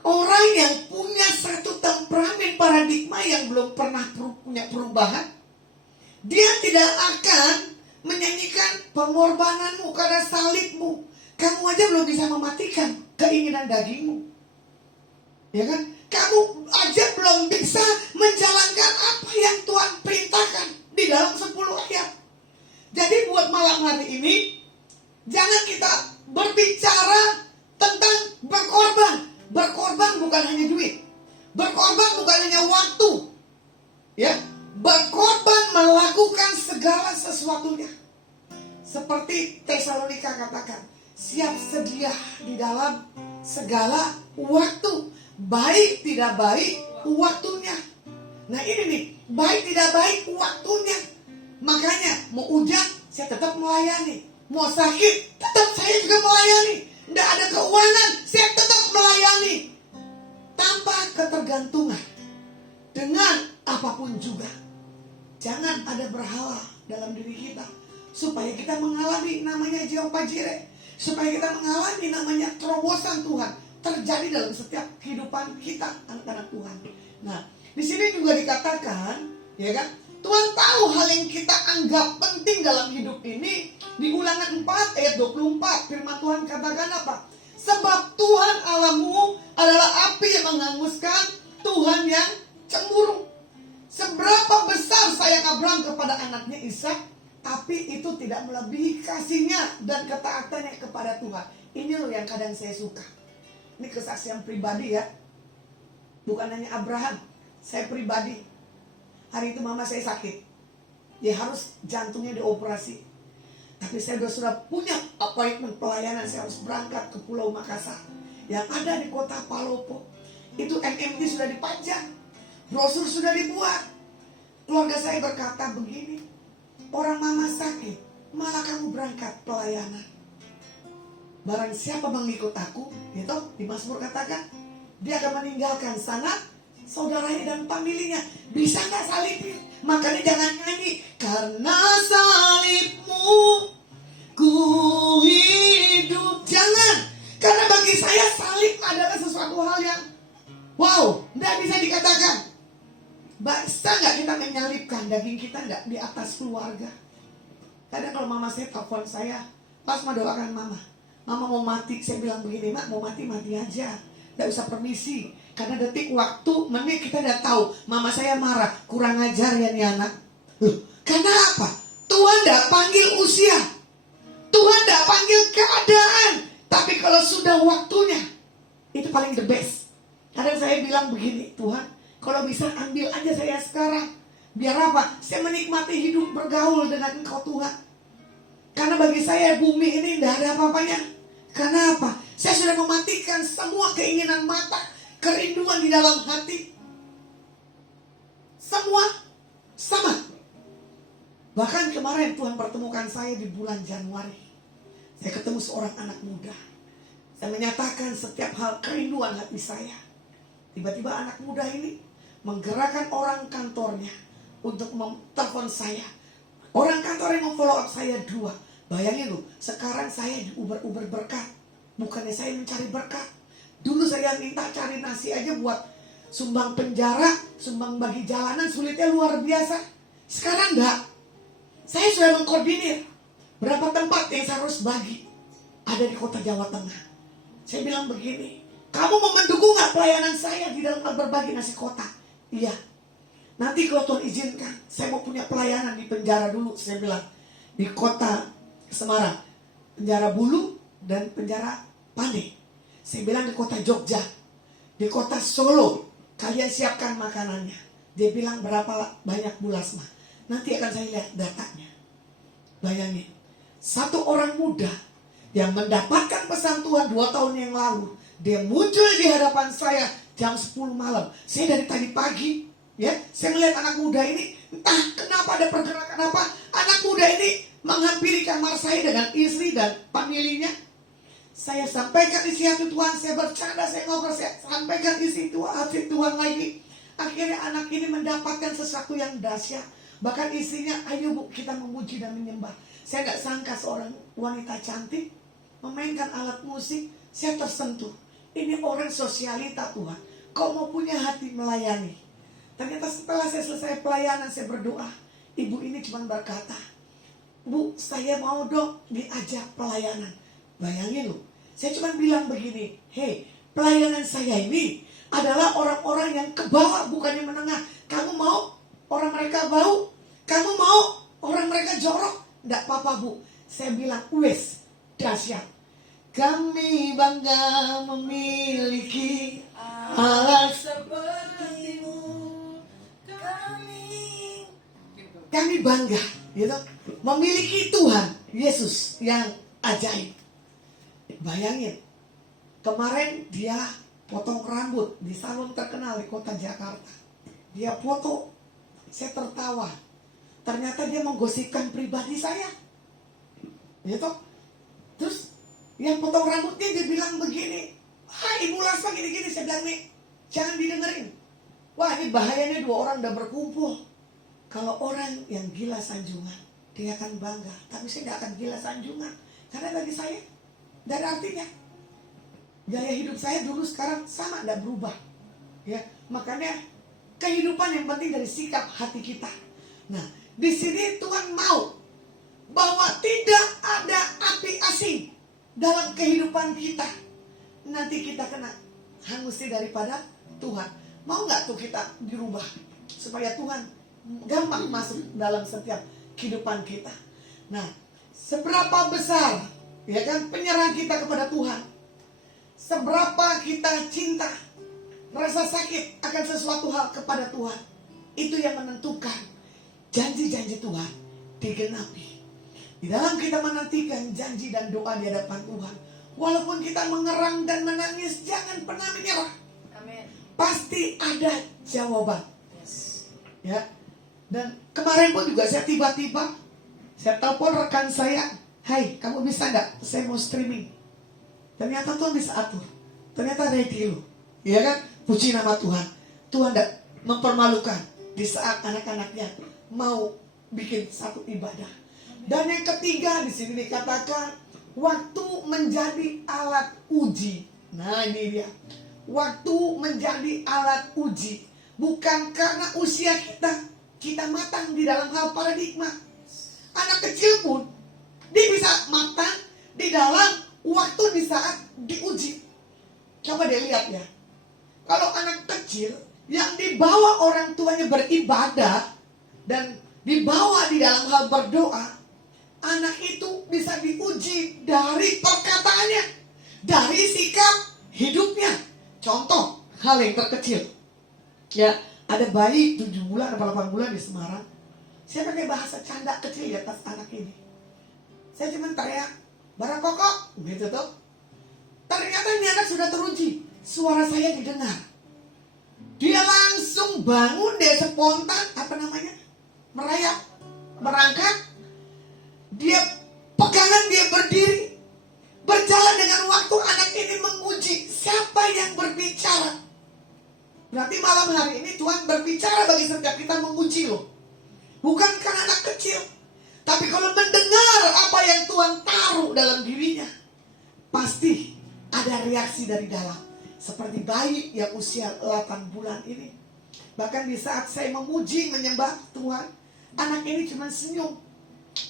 orang yang punya satu temperamen paradigma yang belum pernah punya perubahan, dia tidak akan menyanyikan pengorbananmu karena salibmu. Kamu aja belum bisa mematikan keinginan dagingmu, ya kan? Kamu aja belum bisa menjalankan apa yang Tuhan perintahkan di dalam 10 ayat. Jadi buat malam hari ini, jangan kita berbicara tentang berkorban. Berkorban bukan hanya duit, berkorban bukan hanya waktu, ya. Berkorban melakukan segala sesuatunya. Seperti Tesalonika katakan, siap sedia di dalam segala waktu, baik tidak baik waktunya. Nah ini nih, baik tidak baik waktunya. Makanya mau hujan saya tetap melayani, mau sakit tetap saya juga melayani, tidak ada keuangan saya tetap melayani, tanpa ketergantungan dengan apapun juga. Jangan ada berhala dalam diri kita, supaya kita mengalami namanya Jehovah Jireh, supaya kita mengalami namanya terobosan Tuhan terjadi dalam setiap kehidupan kita, anak-anak Tuhan. Nah, di sini juga dikatakan, ya kan, Tuhan tahu hal yang kita anggap penting dalam hidup ini. Di Ulangan 4 ayat 24, firman Tuhan katakan apa? Sebab Tuhan Allahmu adalah api yang menghanguskan, Tuhan yang cemburu. Seberapa besar sayang Abraham kepada anaknya Ishak, tapi itu tidak melebihi kasihnya dan ketaatannya kepada Tuhan. Ini loh yang kadang saya suka. Ini kesaksian pribadi ya, bukan hanya Abraham, saya pribadi. Hari itu mama saya sakit, dia harus jantungnya dioperasi. Tapi saya sudah punya appointment pelayanan, saya harus berangkat ke Pulau Makassar yang ada di kota Palopo. Itu MMT sudah dipajang, brosur sudah dibuat. Keluarga saya berkata begini, orang mama sakit, malah kamu berangkat pelayanan. Barang siapa mengikut aku, itu di Mazmur katakan, dia akan meninggalkan sanak saudaranya dan familinya. Bisa gak salibin? Makanya jangan nyanyi, karena salibmu ku hidup. Jangan, karena bagi saya salib adalah sesuatu hal yang wow, gak bisa dikatakan. Bisa gak kita menyalipkan daging kita gak di atas keluarga? Kadang kalau mama saya telepon saya, pas mau doakan mama mau mati, saya bilang begini, mak mau mati aja, gak usah permisi. Karena detik, waktu, menit kita udah tahu. Mama saya marah, kurang ajar ya nih anak. Karena apa? Tuhan tidak panggil usia, Tuhan tidak panggil keadaan. Tapi kalau sudah waktunya, itu paling the best. Kadang saya bilang begini, Tuhan, kalau bisa ambil aja saya sekarang. Biar apa? Saya menikmati hidup bergaul dengan Engkau Tuhan. Karena bagi saya bumi ini tidak ada apa-apanya. Karena apa? Saya sudah mematikan semua keinginan mata, kerinduan di dalam hati. Semua sama. Bahkan kemarin Tuhan pertemukan saya di bulan Januari. Saya ketemu seorang anak muda. Saya menyatakan setiap hal kerinduan hati saya. Tiba-tiba anak muda ini menggerakkan orang kantornya untuk telepon saya. Orang kantor yang memfollow up saya 2. Bayangin loh, sekarang saya di Uber berkat. Bukannya saya mencari berkat. Dulu saya minta cari nasi aja buat sumbang penjara, sumbang bagi jalanan, sulitnya luar biasa. Sekarang enggak. Saya sudah mengkoordinir berapa tempat yang saya harus bagi. Ada di kota Jawa Tengah. Saya bilang begini, kamu mau mendukung gak pelayanan saya di dalam berbagi nasi kotak? Iya. Nanti kalau Tuhan izinkan, saya mau punya pelayanan di penjara dulu. Saya bilang, di kota Semarang, penjara Bulu dan penjara Pandey. Saya bilang di kota Jogja, di kota Solo, kalian siapkan makanannya. Dia bilang berapa banyak bulasma. Nanti akan saya lihat datanya. Bayangin, satu orang muda yang mendapatkan pesan Tuhan 2 tahun yang lalu, dia muncul di hadapan saya jam 10 malam. Saya dari tadi pagi, ya, saya melihat anak muda ini, entah kenapa ada pergerakan apa, anak muda ini menghampiri kamar saya dengan istri dan familinya. Saya sampaikan isi hati Tuhan, saya bercanda, saya ngobrol, saya sampaikan isi hati Tuhan lagi. Akhirnya anak ini mendapatkan sesuatu yang dahsyat. Bahkan isinya, ayo bu, kita memuji dan menyembah. Saya gak sangka seorang wanita cantik memainkan alat musik. Saya tersentuh. Ini orang sosialita Tuhan. Kok mau punya hati melayani? Ternyata setelah saya selesai pelayanan, saya berdoa. Ibu ini cuma berkata, Bu, saya mau dong diajak pelayanan. Bayangin loh, saya cuma bilang begini, hei, pelayanan saya ini adalah orang-orang yang ke bawah, bukan yang menengah. Kamu mau orang mereka bau? Kamu mau orang mereka jorok? Tidak apa-apa bu. Saya bilang, wes, dahsyat. Kami bangga memiliki Allah sepertimu. Kami bangga, gitu, memiliki Tuhan Yesus yang ajaib. Bayangin, kemarin dia potong rambut di salon terkenal di kota Jakarta. Dia foto, saya tertawa. Ternyata dia menggosipkan pribadi saya, gitu. Terus yang potong rambutnya dia bilang begini, Ibu Lasma gini-gini. Saya bilang nih, jangan didengerin. Wah, ini bahayanya 2 orang udah berkumpul. Kalau orang yang gila sanjungan, dia akan bangga. Tapi saya gak akan gila sanjungan. Karena bagi saya, tidak ada artinya. Gaya hidup saya dulu sekarang sama, tidak berubah. Ya, makanya kehidupan yang penting dari sikap hati kita. Nah, di sini Tuhan mau bahwa tidak ada api asing dalam kehidupan kita. Nanti kita kena hangusi daripada Tuhan. Mau nggak tuh kita dirubah supaya Tuhan gampang masuk dalam setiap kehidupan kita. Nah, seberapa besar, ya kan, penyerahan kita kepada Tuhan, seberapa kita cinta, rasa sakit akan sesuatu hal kepada Tuhan, itu yang menentukan janji-janji Tuhan digenapi. Di dalam kita menantikan janji dan doa di hadapan Tuhan, walaupun kita mengerang dan menangis, jangan pernah menyerah. Amin. Pasti ada jawaban. Yes. Ya. Dan kemarin pun juga saya tiba-tiba saya telepon rekan saya, hai, kamu bisa gak? Saya mau streaming. Ternyata Tuhan bisa atur. Ternyata ready loh. Iya kan? Puji nama Tuhan. Tuhan tidak mempermalukan di saat anak-anaknya mau bikin satu ibadah. Dan yang ketiga di sini dikatakan waktu menjadi alat uji. Nah ini dia. Waktu menjadi alat uji. Bukan karena usia kita matang di dalam hal paradigma. Anak kecil pun dia bisa matang di dalam waktu di saat diuji. Coba dia lihat ya. Kalau anak kecil yang dibawa orang tuanya beribadah dan dibawa di dalam hal berdoa, anak itu bisa diuji dari perkataannya, dari sikap hidupnya. Contoh hal yang terkecil, ya, ada bayi 7 bulan atau 8 bulan di Semarang. Saya pakai bahasa canda kecil ya atas anak ini. Saya cuma teriak, "Barang kokok," gitu tuh. Ternyata ini anak sudah teruji, suara saya didengar. Dia langsung bangun, dia spontan, merayap, merangkak. Dia pegangan, dia berdiri. Berjalan dengan waktu, anak ini menguji siapa yang berbicara. Berarti malam hari ini Tuhan berbicara bagi setiap kita, menguji loh. Bukankah anak kecil, tapi kalau mendengar apa yang Tuhan taruh dalam dirinya, pasti ada reaksi dari dalam. Seperti bayi yang usia 8 bulan ini. Bahkan di saat saya memuji, menyembah Tuhan, anak ini cuma senyum.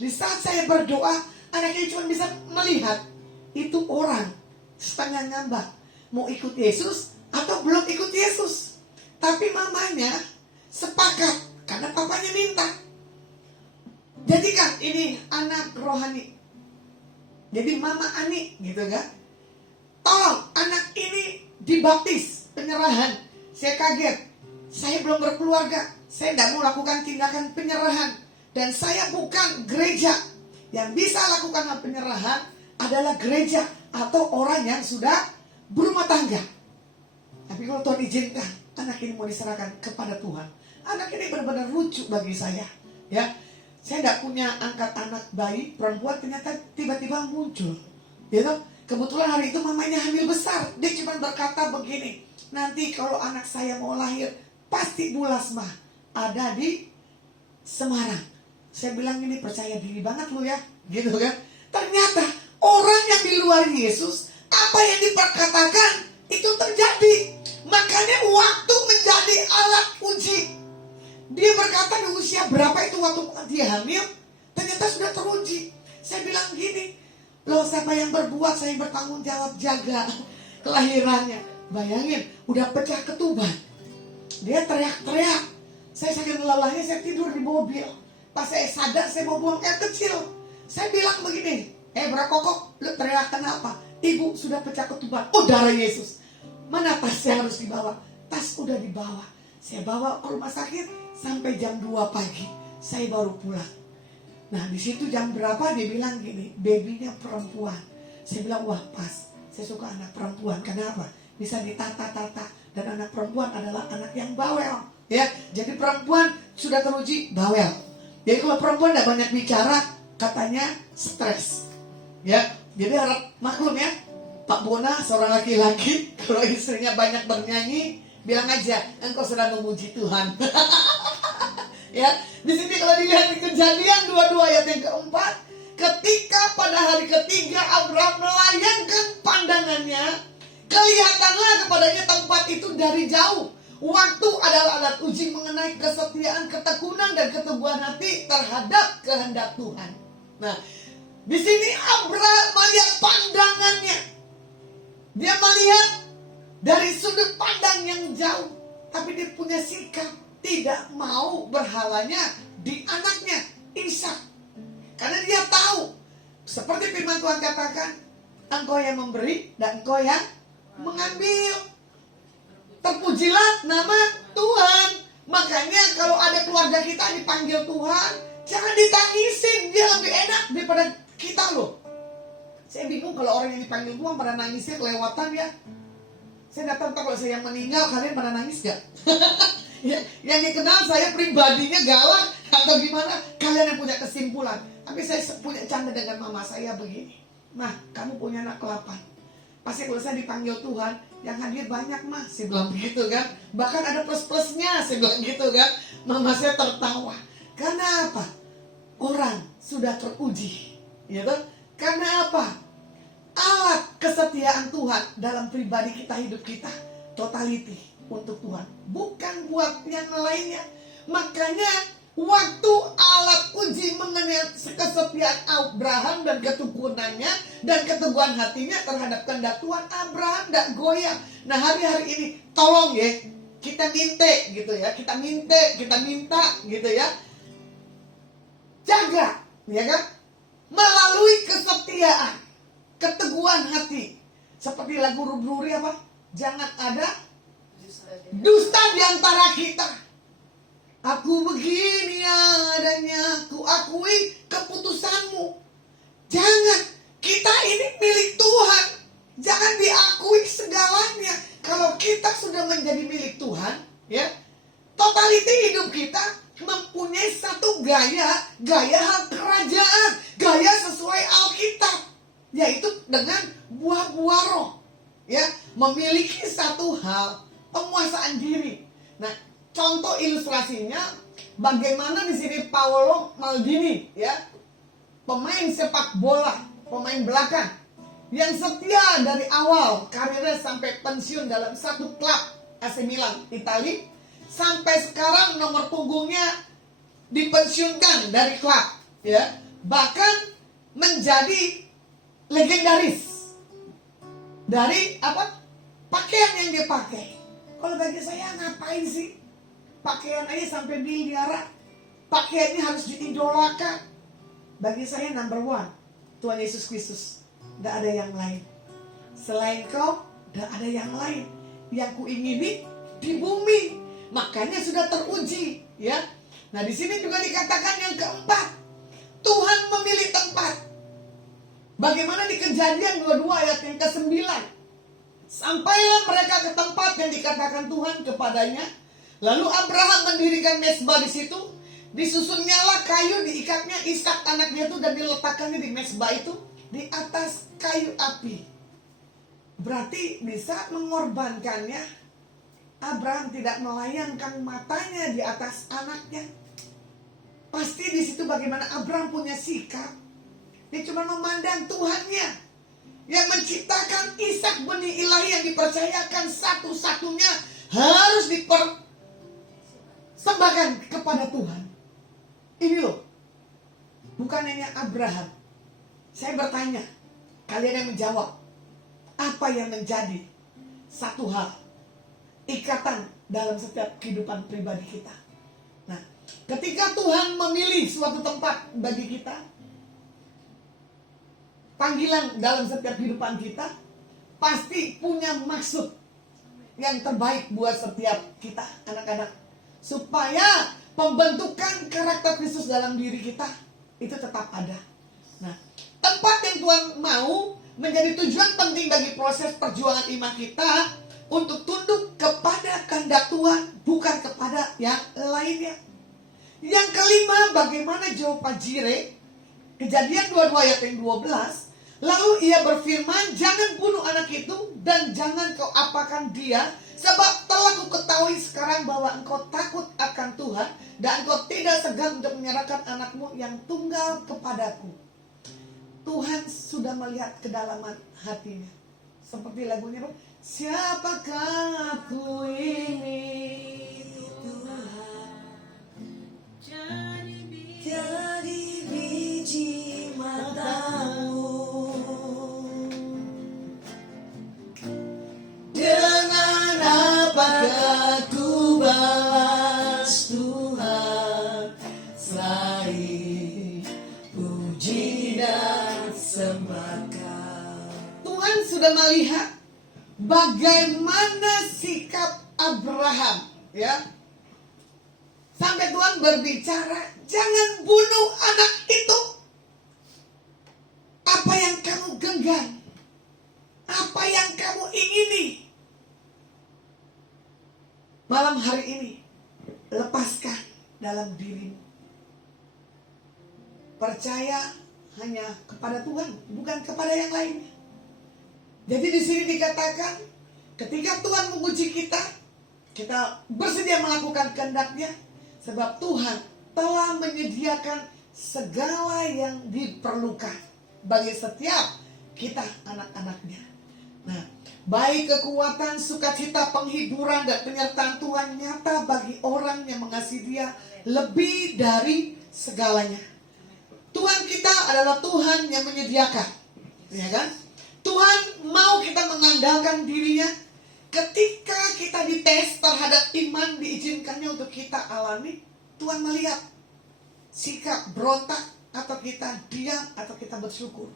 Di saat saya berdoa, anak ini cuma bisa melihat. Itu orang setengah ngambak, mau ikut Yesus atau belum ikut Yesus. Tapi mamanya sepakat karena papanya minta. Jadikan ini anak rohani. Jadi Mama Ani gitu kan. Tolong anak ini dibaptis, penyerahan. Saya kaget. Saya belum berkeluarga. Saya tidak mau lakukan tindakan penyerahan. Dan saya bukan gereja. Yang bisa lakukan hal penyerahan adalah gereja atau orang yang sudah berumah tangga. Tapi kalau Tuhan izinkan, anak ini mau diserahkan kepada Tuhan. Anak ini benar-benar lucu bagi saya. Ya, saya tidak punya angkat anak bayi perempuan, ternyata tiba-tiba muncul. Gitu. Kebetulan hari itu mamanya hamil besar. Dia cuma berkata begini, "Nanti kalau anak saya mau lahir, pasti Bu Lasma ada di Semarang." Saya bilang, "Ini percaya diri banget lu ya." Gitu kan. Ternyata orang yang di luar Yesus, apa yang diperkatakan itu terjadi. Makanya waktu menjadi alat uji. Dia berkata di usia berapa itu waktu dia hamil, ternyata sudah teruji. Saya bilang gini, "Loh, siapa yang berbuat, saya yang bertanggung jawab jaga kelahirannya." Bayangin, udah pecah ketuban. Dia teriak-teriak. Saya saking lelahnya, saya tidur di mobil. Pas saya sadar, saya mau buang air kecil. Saya bilang begini, Brakokok, lu teriak kenapa? "Ibu, sudah pecah ketuban." "Oh, darah Yesus." "Mana tasnya harus dibawa?" Tas udah dibawa. Saya bawa ke rumah sakit sampai jam 2 pagi. Saya baru pulang. Nah, di situ jam berapa dia bilang gini, "Babynya perempuan." Saya bilang, "Wah, pas. Saya suka anak perempuan." Kenapa? Bisa ditata-tata. Dan anak perempuan adalah anak yang bawel. Ya, jadi perempuan sudah teruji bawel. Jadi kalau perempuan tidak banyak bicara, katanya stres. Ya, jadi harap maklum ya, Pak Bona seorang laki-laki, kalau istrinya banyak bernyanyi, bilang aja, "Engkau sedang memuji Tuhan." Ya, di sini kalau dilihat di Kejadian 22 ayat yang keempat, ketika pada hari ketiga Abraham melayangkan pandangannya, kelihatanlah kepadanya tempat itu dari jauh. Waktu adalah alat uji mengenai kesetiaan, ketekunan, dan keteguhan hati terhadap kehendak Tuhan. Nah, di sini Abraham melihat pandangannya. Dia melihat dari sudut pandang yang jauh. Tapi dia punya sikap tidak mau berhalanya di anaknya, Ishak. Karena dia tahu, seperti firman Tuhan katakan, "Engkau yang memberi dan engkau yang mengambil." Terpujilah nama Tuhan. Makanya kalau ada keluarga kita dipanggil Tuhan, jangan ditangisin. Dia lebih enak daripada kita loh. Saya bingung kalau orang yang dipanggil Tuhan pada nangisnya kelewatan ya. Saya nggak tahu kalau saya yang meninggal, kalian pada nangis gak? Ya, yang dikenal saya pribadinya galak atau gimana, kalian yang punya kesimpulan. Tapi saya punya canda dengan mama saya begini, "Mah, kamu punya anak 8. Pasti kalau saya dipanggil Tuhan, yang hadir banyak mah." Saya bilang begitu kan. Bahkan ada plus-plusnya, saya bilang gitu kan. Mama saya tertawa. Karena apa? Orang sudah teruji, gitu. Karena apa? Alat kesetiaan Tuhan dalam pribadi kita, hidup kita, totality untuk Tuhan, bukan buat yang lainnya. Makanya waktu alat uji mengenai kesetiaan Abraham dan ketekunannya dan keteguhan hatinya terhadap kehendak Tuhan, Abraham tidak goyah. Nah, hari-hari ini tolong ya, kita minta gitu ya, kita minta gitu ya. jaga, ya kan? Melalui kesetiaan, keteguhan hati. Seperti lagu Rubri apa? Jangan ada dusta di antara kita. Aku begini adanya, ku akui keputusanmu. Jangan, kita ini milik Tuhan. Jangan diakui segalanya. Kalau kita sudah menjadi milik Tuhan, ya, totaliti hidup kita mempunyai satu gaya hal kerajaan, gaya sesuai Alkitab, yaitu dengan buah-buah roh, ya, memiliki satu hal penguasaan diri. Nah, contoh ilustrasinya bagaimana di sini Paolo Maldini, ya, pemain sepak bola, pemain belakang yang setia dari awal karirnya sampai pensiun dalam satu klub AC Milan Italia, sampai sekarang nomor punggungnya dipensiunkan dari klub, ya, bahkan menjadi legendaris dari apa? Pakaian yang dia pakai. Kalau bagi saya, ngapain sih pakaian aja sampai miliaran? Pakaiannya harus diidolakan. Bagi saya number one, Tuhan Yesus Kristus. Tidak ada yang lain. Selain kau, tidak ada yang lain. Yang kuingini di bumi. Makanya sudah teruji, ya. Nah, di sini juga dikatakan yang keempat, Tuhan memilih tempat. Bagaimana di Kejadian 22 ayat yang ke-9. Sampailah mereka ke tempat yang dikatakan Tuhan kepadanya. Lalu Abraham mendirikan mezbah di situ. Disusunnyalah kayu, diikatnya Ishak anaknya itu, dan diletakkannya di mezbah itu di atas kayu api. Berarti bisa mengorbankannya. Abraham tidak melayangkan matanya di atas anaknya. Pasti di situ bagaimana Abraham punya sikap. Dia cuma memandang Tuhannya yang menciptakan Ishak benih ilahi yang dipercayakan satu-satunya harus dipersembahkan kepada Tuhan. Ini loh, bukan hanya Abraham. Saya bertanya, kalian yang menjawab, apa yang menjadi satu hal ikatan dalam setiap kehidupan pribadi kita? Nah, ketika Tuhan memilih suatu tempat bagi kita, panggilan dalam setiap kehidupan kita pasti punya maksud yang terbaik buat setiap kita, anak-anak, supaya pembentukan karakter Kristus dalam diri kita itu tetap ada. Nah, tempat yang Tuhan mau menjadi tujuan penting bagi proses perjuangan iman kita untuk tunduk kepada kehendak Tuhan, bukan kepada yang lainnya. Yang kelima, bagaimana Jehovah Jireh, Kejadian 22 ayat yang 12. Lalu ia berfirman, jangan bunuh anak itu dan jangan kau apakan dia, sebab telah ku ketahui sekarang bahwa engkau takut akan Tuhan dan engkau tidak segan untuk menyerahkan anakmu yang tunggal kepadaku. Tuhan sudah melihat kedalaman hatinya. Seperti lagunya, siapakah aku ini Tuhan, jadi biji matamu. Dengan apakah ku balas Tuhan selain puji dan sembah Kau. Tuhan sudah melihat bagaimana sikap Abraham, ya. Sampai Tuhan berbicara, jangan bunuh anak itu. Apa yang kamu genggam, apa yang kamu ingini, malam hari ini lepaskan dalam dirimu. Percaya hanya kepada Tuhan, bukan kepada yang lainnya. Jadi di sini dikatakan, ketika Tuhan menguji kita, kita bersedia melakukan kehendak-Nya, sebab Tuhan telah menyediakan segala yang diperlukan bagi setiap kita anak-anak-Nya. Nah, baik kekuatan, sukacita, penghiburan, dan penyertaan Tuhan nyata bagi orang yang mengasihi Dia lebih dari segalanya. Tuhan kita adalah Tuhan yang menyediakan, ya kan? Tuhan mau kita mengandalkan diri-Nya. Ketika kita dites terhadap iman diizinkannya untuk kita alami, Tuhan melihat sikap berontak, atau kita diam, atau kita bersyukur.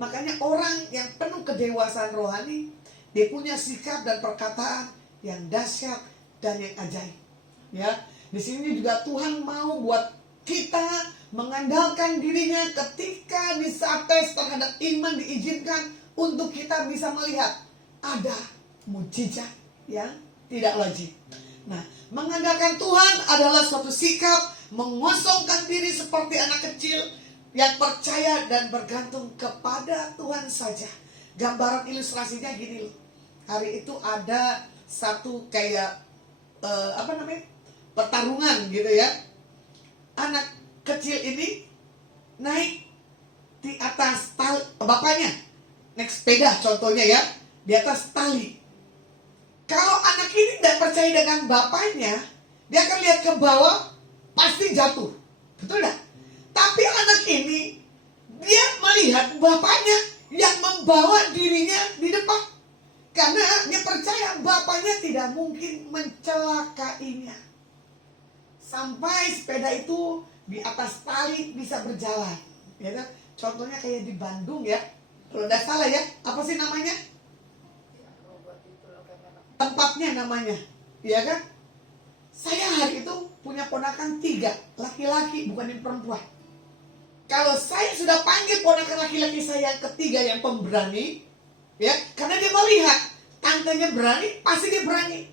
Makanya orang yang penuh kedewasaan rohani, dia punya sikap dan perkataan yang dahsyat dan yang ajaib. Ya, di sini juga Tuhan mau buat kita mengandalkan dirinya ketika di saat tes terhadap iman diizinkan untuk kita bisa melihat ada mujizat yang tidak lazim. Nah, mengandalkan Tuhan adalah suatu sikap mengosongkan diri seperti anak kecil yang percaya dan bergantung kepada Tuhan saja. Gambaran ilustrasinya gini loh. Hari itu ada satu kayak pertarungan gitu ya. Anak kecil ini naik di atas tali, bapaknya naik sepeda contohnya ya, di atas tali. Kalau anak ini tidak percaya dengan bapaknya, dia akan lihat ke bawah, pasti jatuh. Betul tidak? Tapi anak ini, dia melihat bapaknya yang membawa dirinya di depan. Karena dia percaya bapaknya tidak mungkin mencelakainya. Sampai sepeda itu di atas tali bisa berjalan. Ya kan? Contohnya kayak di Bandung ya. Kalau tidak salah ya, apa sih namanya? Tempatnya namanya, ya kan? Saya hari itu punya ponakan 3, laki-laki bukan yang perempuan. Kalau saya sudah panggil ponakan laki-laki saya yang ketiga yang pemberani, ya, karena dia melihat tantenya berani, pasti dia berani.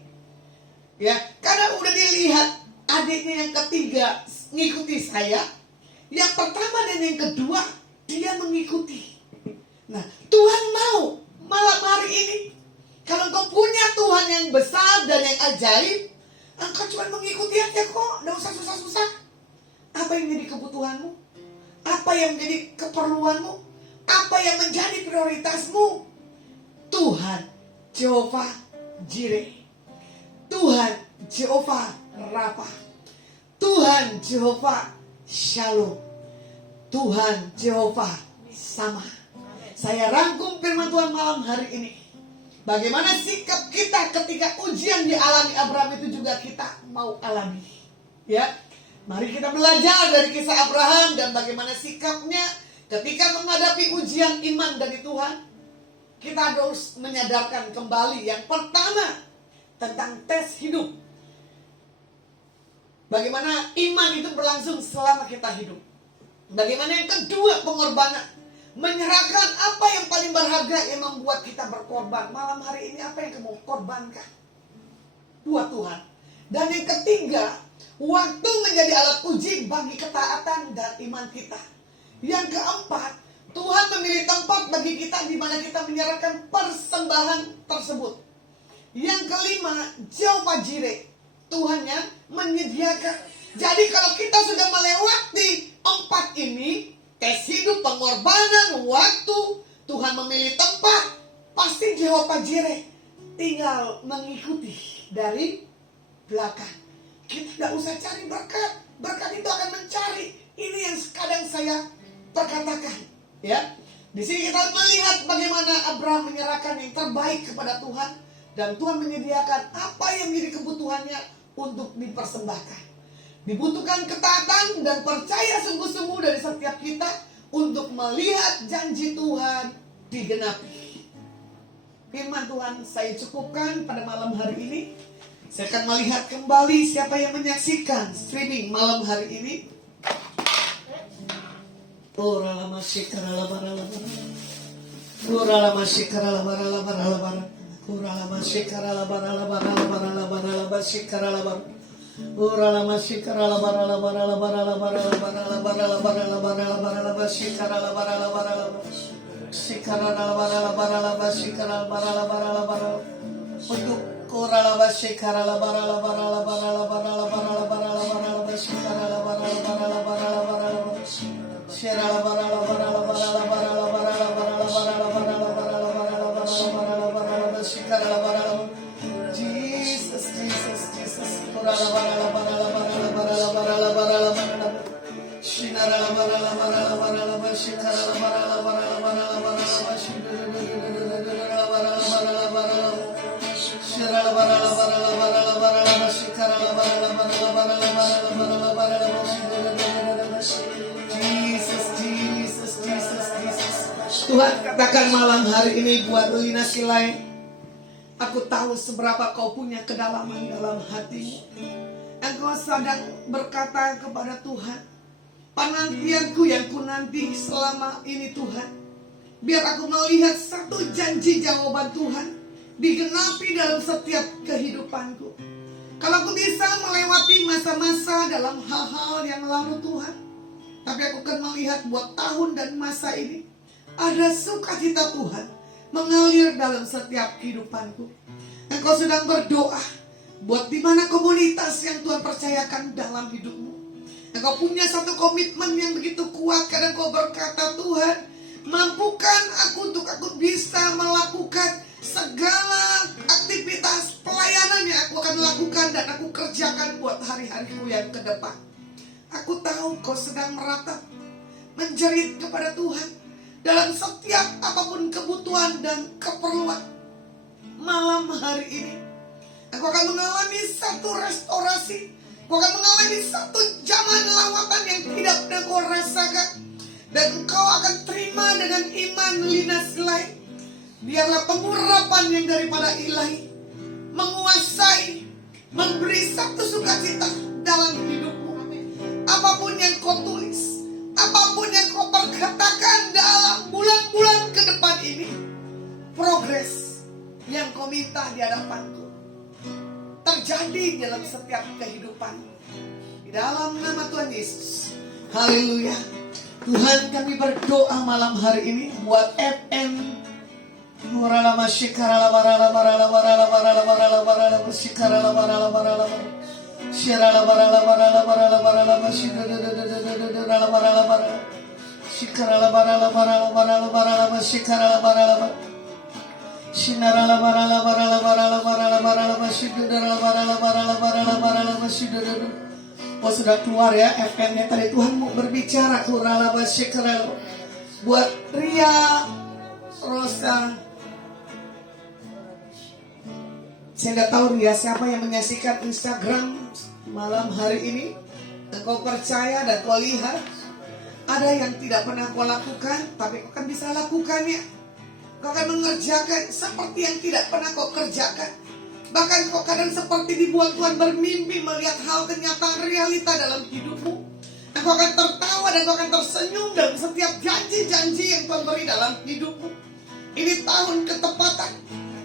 Ya, karena udah dilihat adiknya yang ketiga ngikuti saya, yang pertama dan yang kedua dia mengikuti. Nah, Tuhan mau malam hari ini, kalau engkau punya Tuhan yang besar dan yang ajaib, engkau cuma mengikuti aja kok, tidak usah susah-susah. Apa yang menjadi kebutuhanmu? Apa yang menjadi keperluanmu? Apa yang menjadi prioritasmu? Tuhan Jehovah Jireh, Tuhan Jehovah Rafa, Tuhan Jehovah Shalom, Tuhan Jehovah Sama. Saya rangkum firman Tuhan malam hari ini. Bagaimana sikap kita ketika ujian dialami Abraham itu juga kita mau alami. Ya, mari kita belajar dari kisah Abraham dan bagaimana sikapnya ketika menghadapi ujian iman dari Tuhan. Kita harus menyadarkan kembali yang pertama tentang tes hidup. Bagaimana iman itu berlangsung selama kita hidup. Bagaimana yang kedua pengorbanan. Menyerahkan apa yang paling berharga yang membuat kita berkorban. Malam hari ini apa yang kamu korbankan buat Tuhan. Dan yang ketiga, waktu menjadi alat uji bagi ketaatan dan iman kita. Yang keempat, Tuhan memilih tempat bagi kita di mana kita menyerahkan persembahan tersebut. Yang kelima, Jehovah Jireh, Tuhan yang menyediakan. Jadi kalau kita sudah melewati 4 ini, tes hidup, pengorbanan, waktu, Tuhan memilih tempat, pasti Jehovah Jireh tinggal mengikuti dari belakang. Kita tidak usah cari berkat, berkat itu akan mencari. Ini yang kadang saya perkatakan, ya. Di sini kita melihat bagaimana Abraham menyerahkan yang terbaik kepada Tuhan, dan Tuhan menyediakan apa yang menjadi kebutuhannya untuk dipersembahkan. Dibutuhkan ketaatan dan percaya sungguh-sungguh dari setiap kita untuk melihat janji Tuhan digenapi. Firman Tuhan saya cukupkan pada malam hari ini. Saya akan melihat kembali siapa yang menyaksikan streaming malam hari ini. Jesus, Jesus, Jesus. Tuhan katakan malam hari ini buat Lina Silai, aku tahu seberapa kau punya kedalaman dalam hatimu. Engkau sedang berkata kepada Tuhan, penantianku yang ku nanti selama ini Tuhan, biar aku melihat satu janji jawaban Tuhan digenapi dalam setiap kehidupanku. Kalau aku bisa melewati masa-masa dalam hal-hal yang lalu Tuhan, tapi aku akan melihat buat tahun dan masa ini ada sukacita Tuhan mengalir dalam setiap kehidupanku. Engkau sedang berdoa buat di mana komunitas yang Tuhan percayakan dalam hidupmu. Engkau punya satu komitmen yang begitu kuat. Kadang kau berkata, Tuhan, mampukan aku untuk aku bisa melakukan segala aktivitas pelayanan yang aku akan lakukan dan aku kerjakan buat hari-hariku yang ke depan. Aku tahu kau sedang meratap, menjerit kepada Tuhan dalam setiap apapun kebutuhan dan keperluan. Malam hari ini aku akan mengalami satu restorasi. Aku akan mengalami satu zaman lawatan yang tidak pernah kau rasakan. Dan engkau akan terima dengan iman Lina Silai. Biarlah pengurapan yang daripada ilahi menguasai, memberi satu sukacita dalam hidupmu. Apapun yang kau tulis, apapun yang kau perkatakan dalam bulan-bulan ke depan ini, progres yang kau minta di hadapanku terjadi dalam setiap kehidupan. Di dalam nama Tuhan Yesus. Haleluya. Tuhan, kami berdoa malam hari ini buat FM Muralama Shikara Barala Barala Barala Barala Barala Barala Shikara Barala Barala Shirala Barala Barala Barala Barala Shikara Barala Barala Shikara Barala Barala Barala Barala Shikara Barala Shinarala Barala Barala Barala Barala Barala Shikara Barala Barala Barala Barala Shikara. Oh, sudah keluar ya FM-nya tadi. Tuhan mau berbicara Kurala Shikara buat Ria Rosa. Saya tidak tahu Ria siapa yang menyaksikan Instagram malam hari ini. Engkau percaya dan kau lihat ada yang tidak pernah kau lakukan, tapi kau akan bisa lakukannya. Kau akan mengerjakan seperti yang tidak pernah kau kerjakan. Bahkan kau kadang seperti dibuat Tuhan bermimpi melihat hal kenyataan realita dalam hidupmu. Engkau akan tertawa dan kau akan tersenyum dalam setiap janji-janji yang Tuhan beri dalam hidupmu. Ini tahun ketepatan.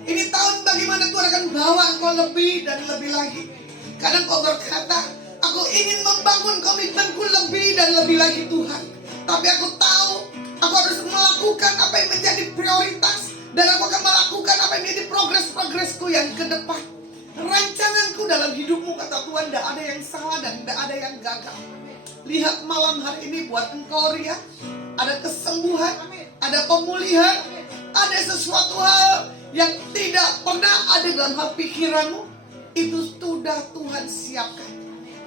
Ini tahun bagaimana Tuhan akan bawa engkau lebih dan lebih lagi. Kadang kau berkata, aku ingin membangun komitmenku lebih dan lebih lagi Tuhan. Tapi aku tahu, aku harus melakukan apa yang menjadi prioritas. Dan aku akan melakukan apa yang menjadi progresku yang ke depan. Rancanganku dalam hidupmu, kata Tuhan, tidak ada yang salah dan tidak ada yang gagal. Lihat malam hari ini buat engkau Ria, ada kesembuhan, ada pemulihan, ada sesuatu hal yang tidak pernah ada dalam hal pikiranmu. Itu sudah Tuhan siapkan.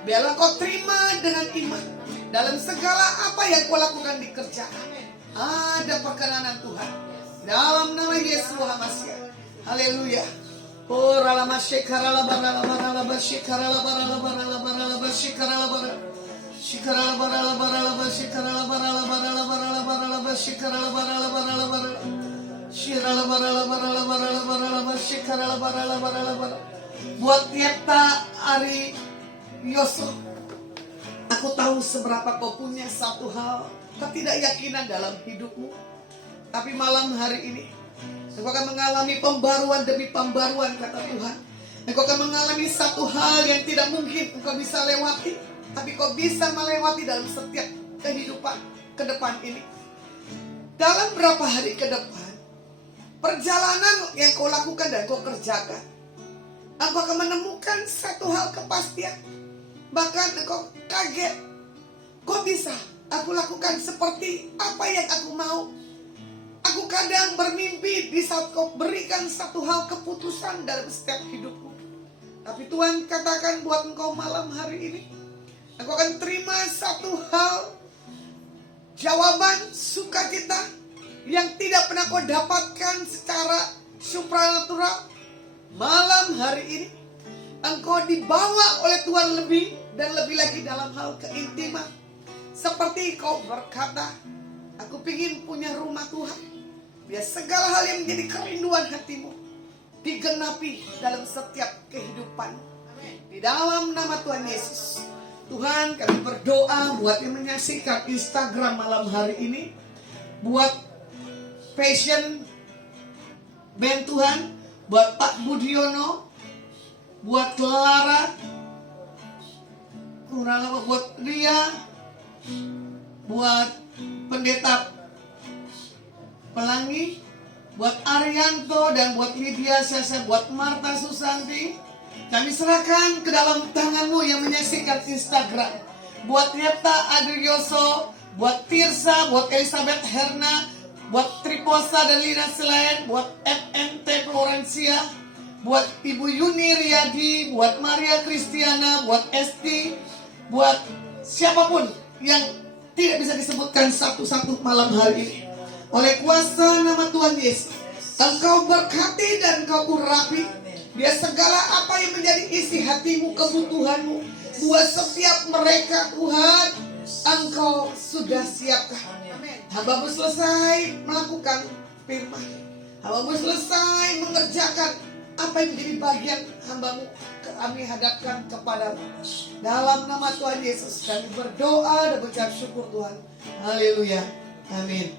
Biarlah kau terima dengan iman. Dalam segala apa yang kau lakukan dikerjakan, ada perkenanan Tuhan. Dalam nama Yesus Hamasiah. Haleluya. Oh rala masyekara la barala barala basyekara la barala barala barala basyekara la barala shikara la barala barala basyekara la barala barala barala barala basyekara la barala barala barala shira la barala barala barala barala basyekara la barala barala barala. Buat Tieta Ari Yoso, aku tahu seberapa kau punya satu hal ketidakyakinan dalam hidupmu. Tapi malam hari ini engkau akan mengalami pembaruan demi pembaruan, kata Tuhan. Engkau akan mengalami satu hal yang tidak mungkin engkau bisa lewati, tapi kau bisa melewati dalam setiap kehidupan ke depan ini. Dalam berapa hari ke depan, perjalanan yang kau lakukan dan kau kerjakan, engkau akan menemukan satu hal kepastian. Bahkan engkau kaget, kok bisa aku lakukan seperti apa yang aku mau. Aku kadang bermimpi di saat kau berikan satu hal keputusan dalam setiap hidupku. Tapi Tuhan katakan buat engkau malam hari ini, engkau akan terima satu hal, jawaban sukacita yang tidak pernah kau dapatkan secara supranatural. Malam hari ini engkau dibawa oleh Tuhan lebih dan lebih lagi dalam hal keintiman. Seperti kau berkata, aku ingin punya rumah Tuhan. Biar segala hal yang menjadi kerinduan hatimu digenapi dalam setiap kehidupan. Di dalam nama Tuhan Yesus. Tuhan, kami berdoa buat yang menyaksikan Instagram malam hari ini, buat Passion Band Tuhan, buat Pak Budiono, buat Clara, buat Ria, buat Pendeta Pelangi, buat Arianto, dan buat Lydia Sasa, buat Marta Susanti. Kami serahkan ke dalam tangan-Mu yang menyaksikan Instagram. Buat Neta Adrioso, buat Tirsa, buat Elizabeth Herna, buat Triposa dan Lina Selain, buat FNT Florencia, buat Ibu Yuni Riyadi, buat Maria Kristiana, buat Esti, buat siapapun yang tidak bisa disebutkan satu-satu malam hari ini. Oleh kuasa nama Tuhan Yesus, Engkau berkati dan Engkau urapi. Biar segala apa yang menjadi isi hatimu, kebutuhanmu, buat setiap mereka Tuhan, Engkau sudah siapkan. Hamba-Mu selesai melakukan firman. Hamba-Mu selesai mengerjakan apa yang menjadi bagian hamba-Mu, kami hadapkan kepadamu. Dalam nama Tuhan Yesus kami berdoa dan mengucap syukur Tuhan. Haleluya. Amin.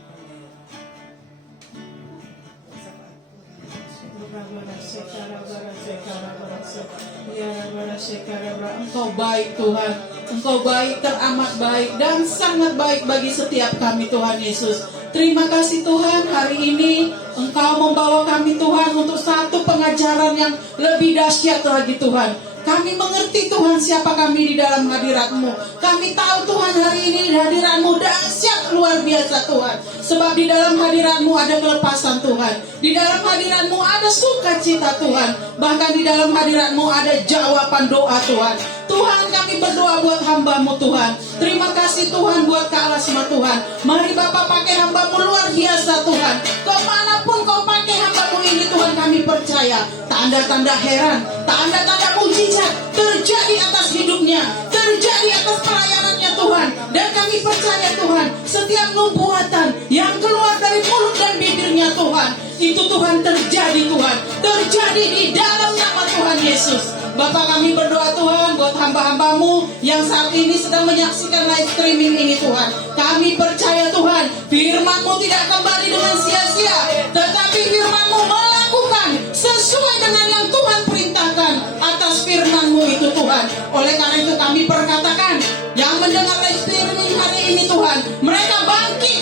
Engkau baik Tuhan, Engkau baik, teramat baik dan sangat baik bagi setiap kami Tuhan Yesus. Terima kasih Tuhan, hari ini Engkau membawa kami Tuhan untuk satu pengajaran yang lebih dahsyat lagi Tuhan. Kami mengerti Tuhan siapa kami di dalam hadirat-Mu. Kami tahu Tuhan hari ini hadirat-Mu dahsyat luar biasa Tuhan. Sebab di dalam hadirat-Mu ada kelepasan Tuhan. Di dalam hadirat-Mu ada sukacita Tuhan. Bahkan di dalam hadirat-Mu ada jawaban doa Tuhan. Tuhan, kami berdoa buat hamba-Mu Tuhan. Terima kasih Tuhan buat Kaalasma Tuhan. Mari Bapak pakai hamba-Mu luar biasa Tuhan. Kemanapun Kau pakai hamba-Mu ini Tuhan, kami percaya tanda-tanda heran, tanda-tanda mujizat terjadi atas hidupnya, terjadi atas pelayanannya Tuhan. Dan kami percaya Tuhan, setiap nubuatan yang keluar dari mulut dan bibirnya Tuhan, itu Tuhan terjadi Tuhan, terjadi di dalam nama Tuhan Yesus. Bapak, kami berdoa Tuhan buat hamba-hamba-Mu yang saat ini sedang menyaksikan live streaming ini Tuhan. Kami percaya Tuhan, firman-Mu tidak kembali dengan sia-sia, tetapi firman-Mu melakukan sesuai dengan yang Tuhan perintahkan atas firman-Mu itu Tuhan. Oleh karena itu kami perkatakan, yang mendengar live streaming hari ini Tuhan, mereka bangkit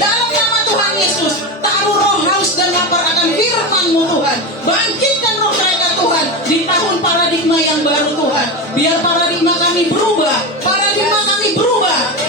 dalam nama Tuhan Yesus. Taruh roh haus dan lapar akan firman-Mu Tuhan. Bangkitkan roh mereka Tuhan di tahun paradigma yang baru Tuhan. Biar paradigma kami berubah,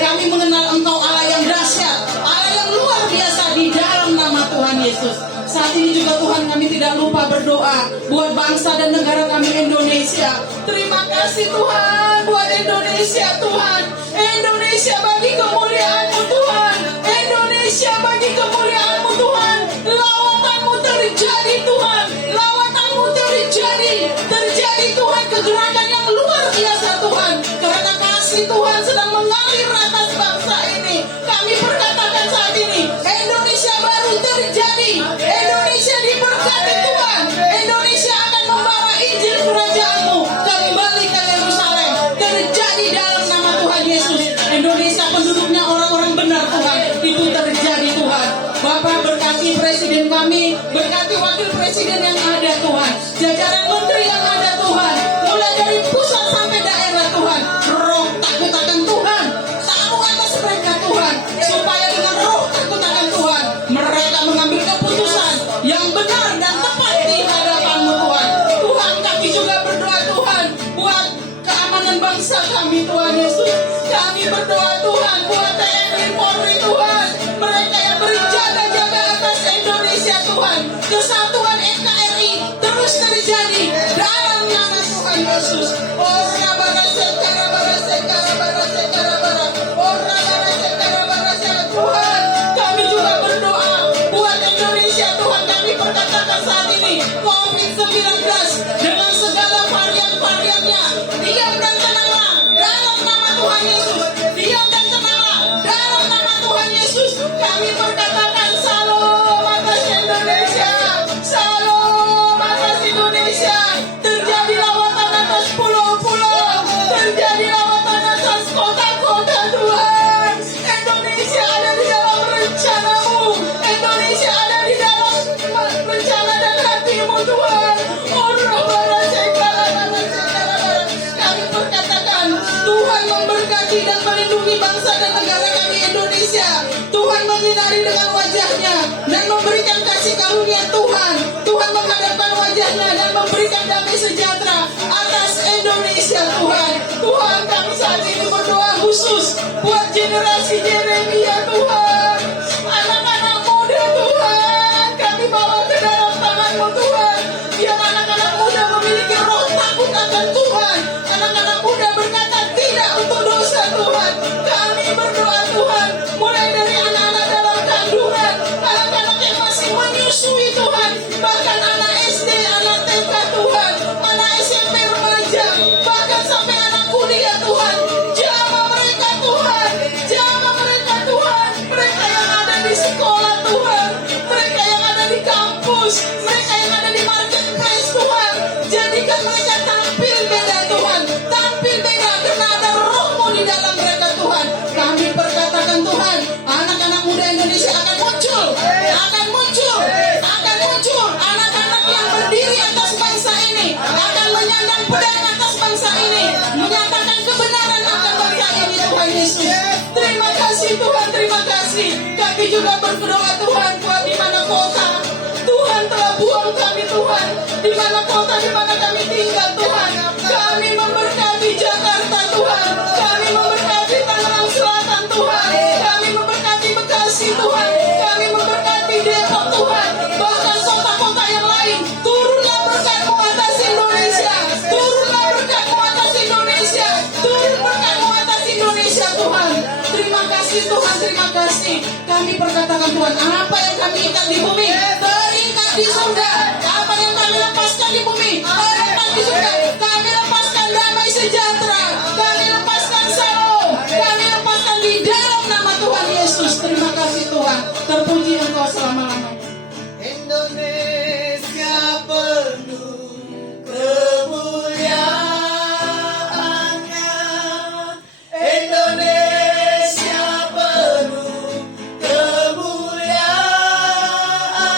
kami mengenal Engkau Allah yang dahsyat, Allah yang luar biasa di dalam nama Tuhan Yesus. Saat ini juga Tuhan, kami tidak lupa berdoa buat bangsa dan negara kami Indonesia. Terima kasih Tuhan buat Indonesia Tuhan. Indonesia bagi kemuliaan-Mu Tuhan. Indonesia bagi kemuliaan-Mu Tuhan. Lawatan-Mu terjadi Tuhan. Lawatan-Mu terjadi Tuhan, kegerakan yang luar biasa Tuhan. Karena kasih Tuhan sedang mengalir atas bangsa ini. Kami perkatakan saat ini, Indonesia baru terjadi. Indonesia diberkati Tuhan. Indonesia akan membawa Injil kerajaan-Mu kembali ke Yerusalem. Terjadi dalam nama Tuhan Yesus. Indonesia penduduknya orang-orang benar Tuhan. Itu terjadi Tuhan. Bapak, berkati presiden kami, berkati wakil presiden yang ada Tuhan, jajaran menteri yang ada Tuhan, mulai dari pusat sampai daerah Tuhan. Roh takut akan Tuhan taruh atas mereka Tuhan, supaya dengan roh takut akan Tuhan mereka mengambil keputusan yang benar dan tepat di hadapan-Mu Tuhan. Tuhan, kami juga berdoa Tuhan buat keamanan bangsa kami Tuhan Yesus. Kami berdoa Tuhan buat TNI Polri Tuhan, mereka yang berjaga-jaga atas Indonesia Tuhan. Kesatuan NKRI terus terjadi dalam nama Tuhan Yesus. Tuhan, kami juga berdoa buat Indonesia Tuhan. Kami perkatakan saat ini COVID-19 dengan segala varian-variannya, diam dan tenanglah dalam nama Tuhan Yesus. Diam dan tenanglah dalam nama Tuhan Yesus. Kami berkatakan salam. kasih karunia Tuhan. Tuhan menghadapkan wajahnya dan memberikan damai sejahtera atas Indonesia Tuhan. Tuhan, kami saat ini berdoa khusus buat generasi Yeremia Tuhan. Anak-anak muda Tuhan, kami bawa ke dalam tangan-Mu Tuhan. Biar anak-anak muda memiliki roh takut akan Tuhan. Anak-anak muda berkata tidak untuk dosa Tuhan. Kami berdoa Tuhan, mulai dari anak-anak dalam kandungan, anak-anak yang masih menyusui Tuhan, bahkan anak SD, anak TK Tuhan, anak SMP remaja, bahkan sampai anak kuliah Tuhan. Jamah mereka Tuhan, jamah mereka Tuhan, mereka yang ada di sekolah Tuhan, mereka yang ada di kampus, mereka yang ada di marketplace Tuhan. Jadikan mereka tampil beda Tuhan, tampil beda karena ada roh-Mu di dalam mereka Tuhan. Kami perkatakan Tuhan, anak-anak muda Indonesia akan muncul, akan muncul, akan muncul. Anak-anak yang berdiri atas bangsa ini akan menyandang pedang atas bangsa ini, menyatakan kebenaran akan bangsa ini Tuhan Yesus. Terima kasih Tuhan, terima kasih. Kami juga berdoa Tuhan buat di mana kota Tuhan telah buang kami Tuhan, di mana kota di mana kami tinggal Tuhan. Kami memberkati Jakarta Tuhan, kami memberkati Tangerang Selatan Tuhan, kami memberkati Bekasi Tuhan, kami memberkati Depok Tuhan, bahkan kota-kota yang lain. Turunlah berkat-Mu atas Indonesia, turunlah berkat-Mu atas Indonesia, turun berkat-Mu atas Indonesia Tuhan. Terima kasih Tuhan, terima kasih. Kami perkatakan Tuhan, apa yang kami ikat di bumi terikat di surga. Apa yang kami lepaskan di bumi terikat di surga. Kami lepaskan damai sejahtera, kami lepaskan shalom, kami lepaskan di dalam nama Tuhan Yesus. Terima kasih Tuhan, terpuji Engkau selama-lamanya. Indonesia penuh kemuliaan-Nya. Indonesia penuh kemuliaan-Nya.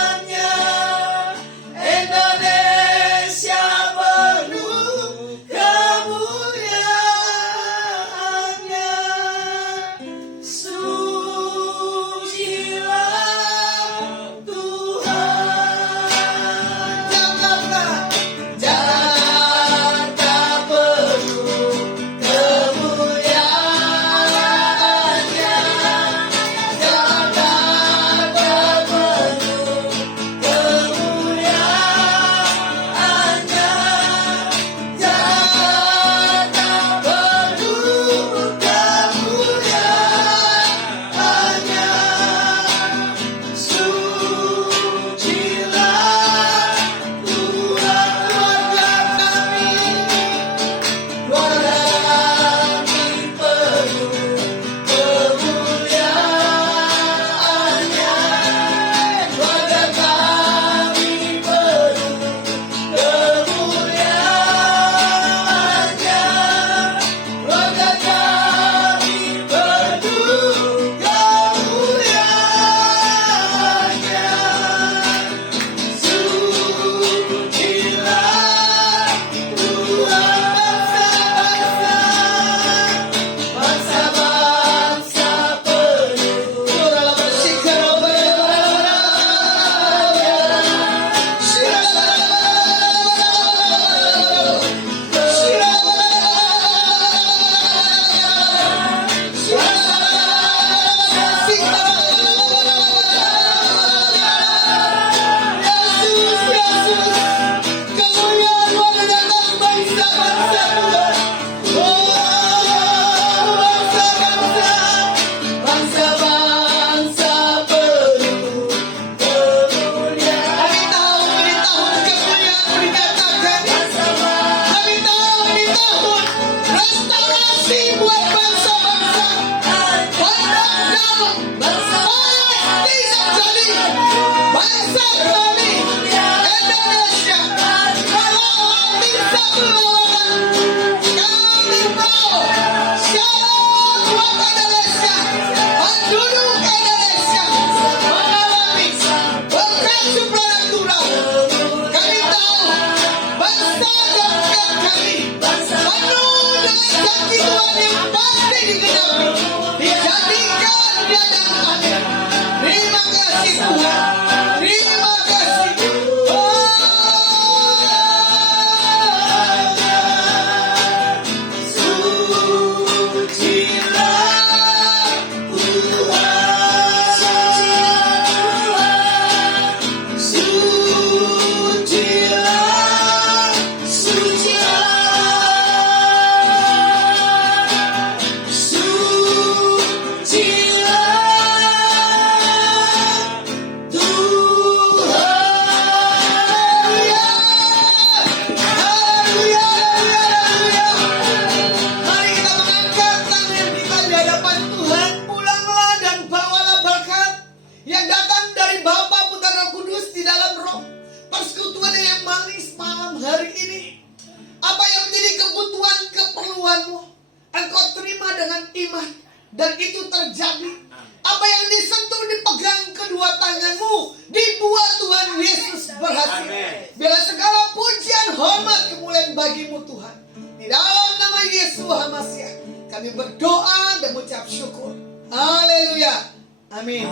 iman. Dan itu terjadi. Apa yang disentuh dipegang kedua tanganmu, dibuat Tuhan Yesus berhasil. Bila segala pujian, hormat, kemuliaan bagimu Tuhan. Di dalam nama Yesus Hamasiah, kami berdoa dan mengucap syukur. Haleluya. Amin.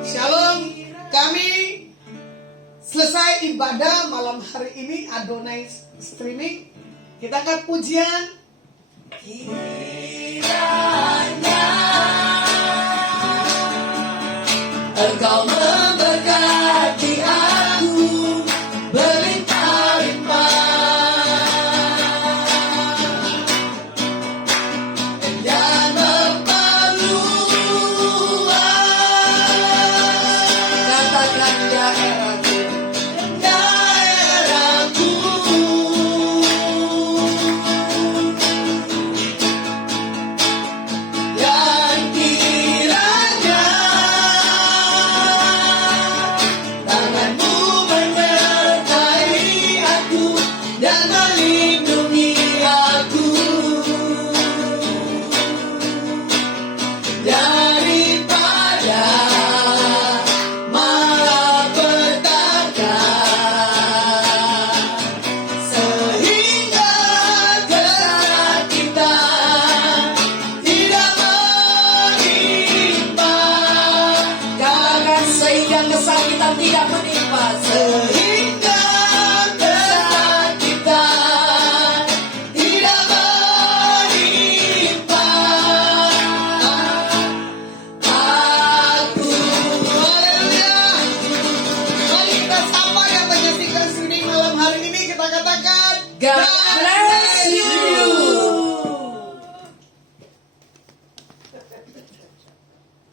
Shalom. Kami selesai ibadah malam hari ini, Adonai streaming. Kita angkat pujian. Kiranya Engkau memberkati aku berlimpah-limpah dan memperluas, katakan daerahku, daerahku. Dan kiranya tanganmu menyertai aku dan melindungi aku daripada malapetaka, sehingga kesakitan tidak menimpa. Katakan sehingga kesakitan tidak menimpa. Sehingga kesakitan tidak menimpa aku. Haleluya. Mari kita sapa yang menyaksikan streaming malam hari ini. Kita katakan, God bless you.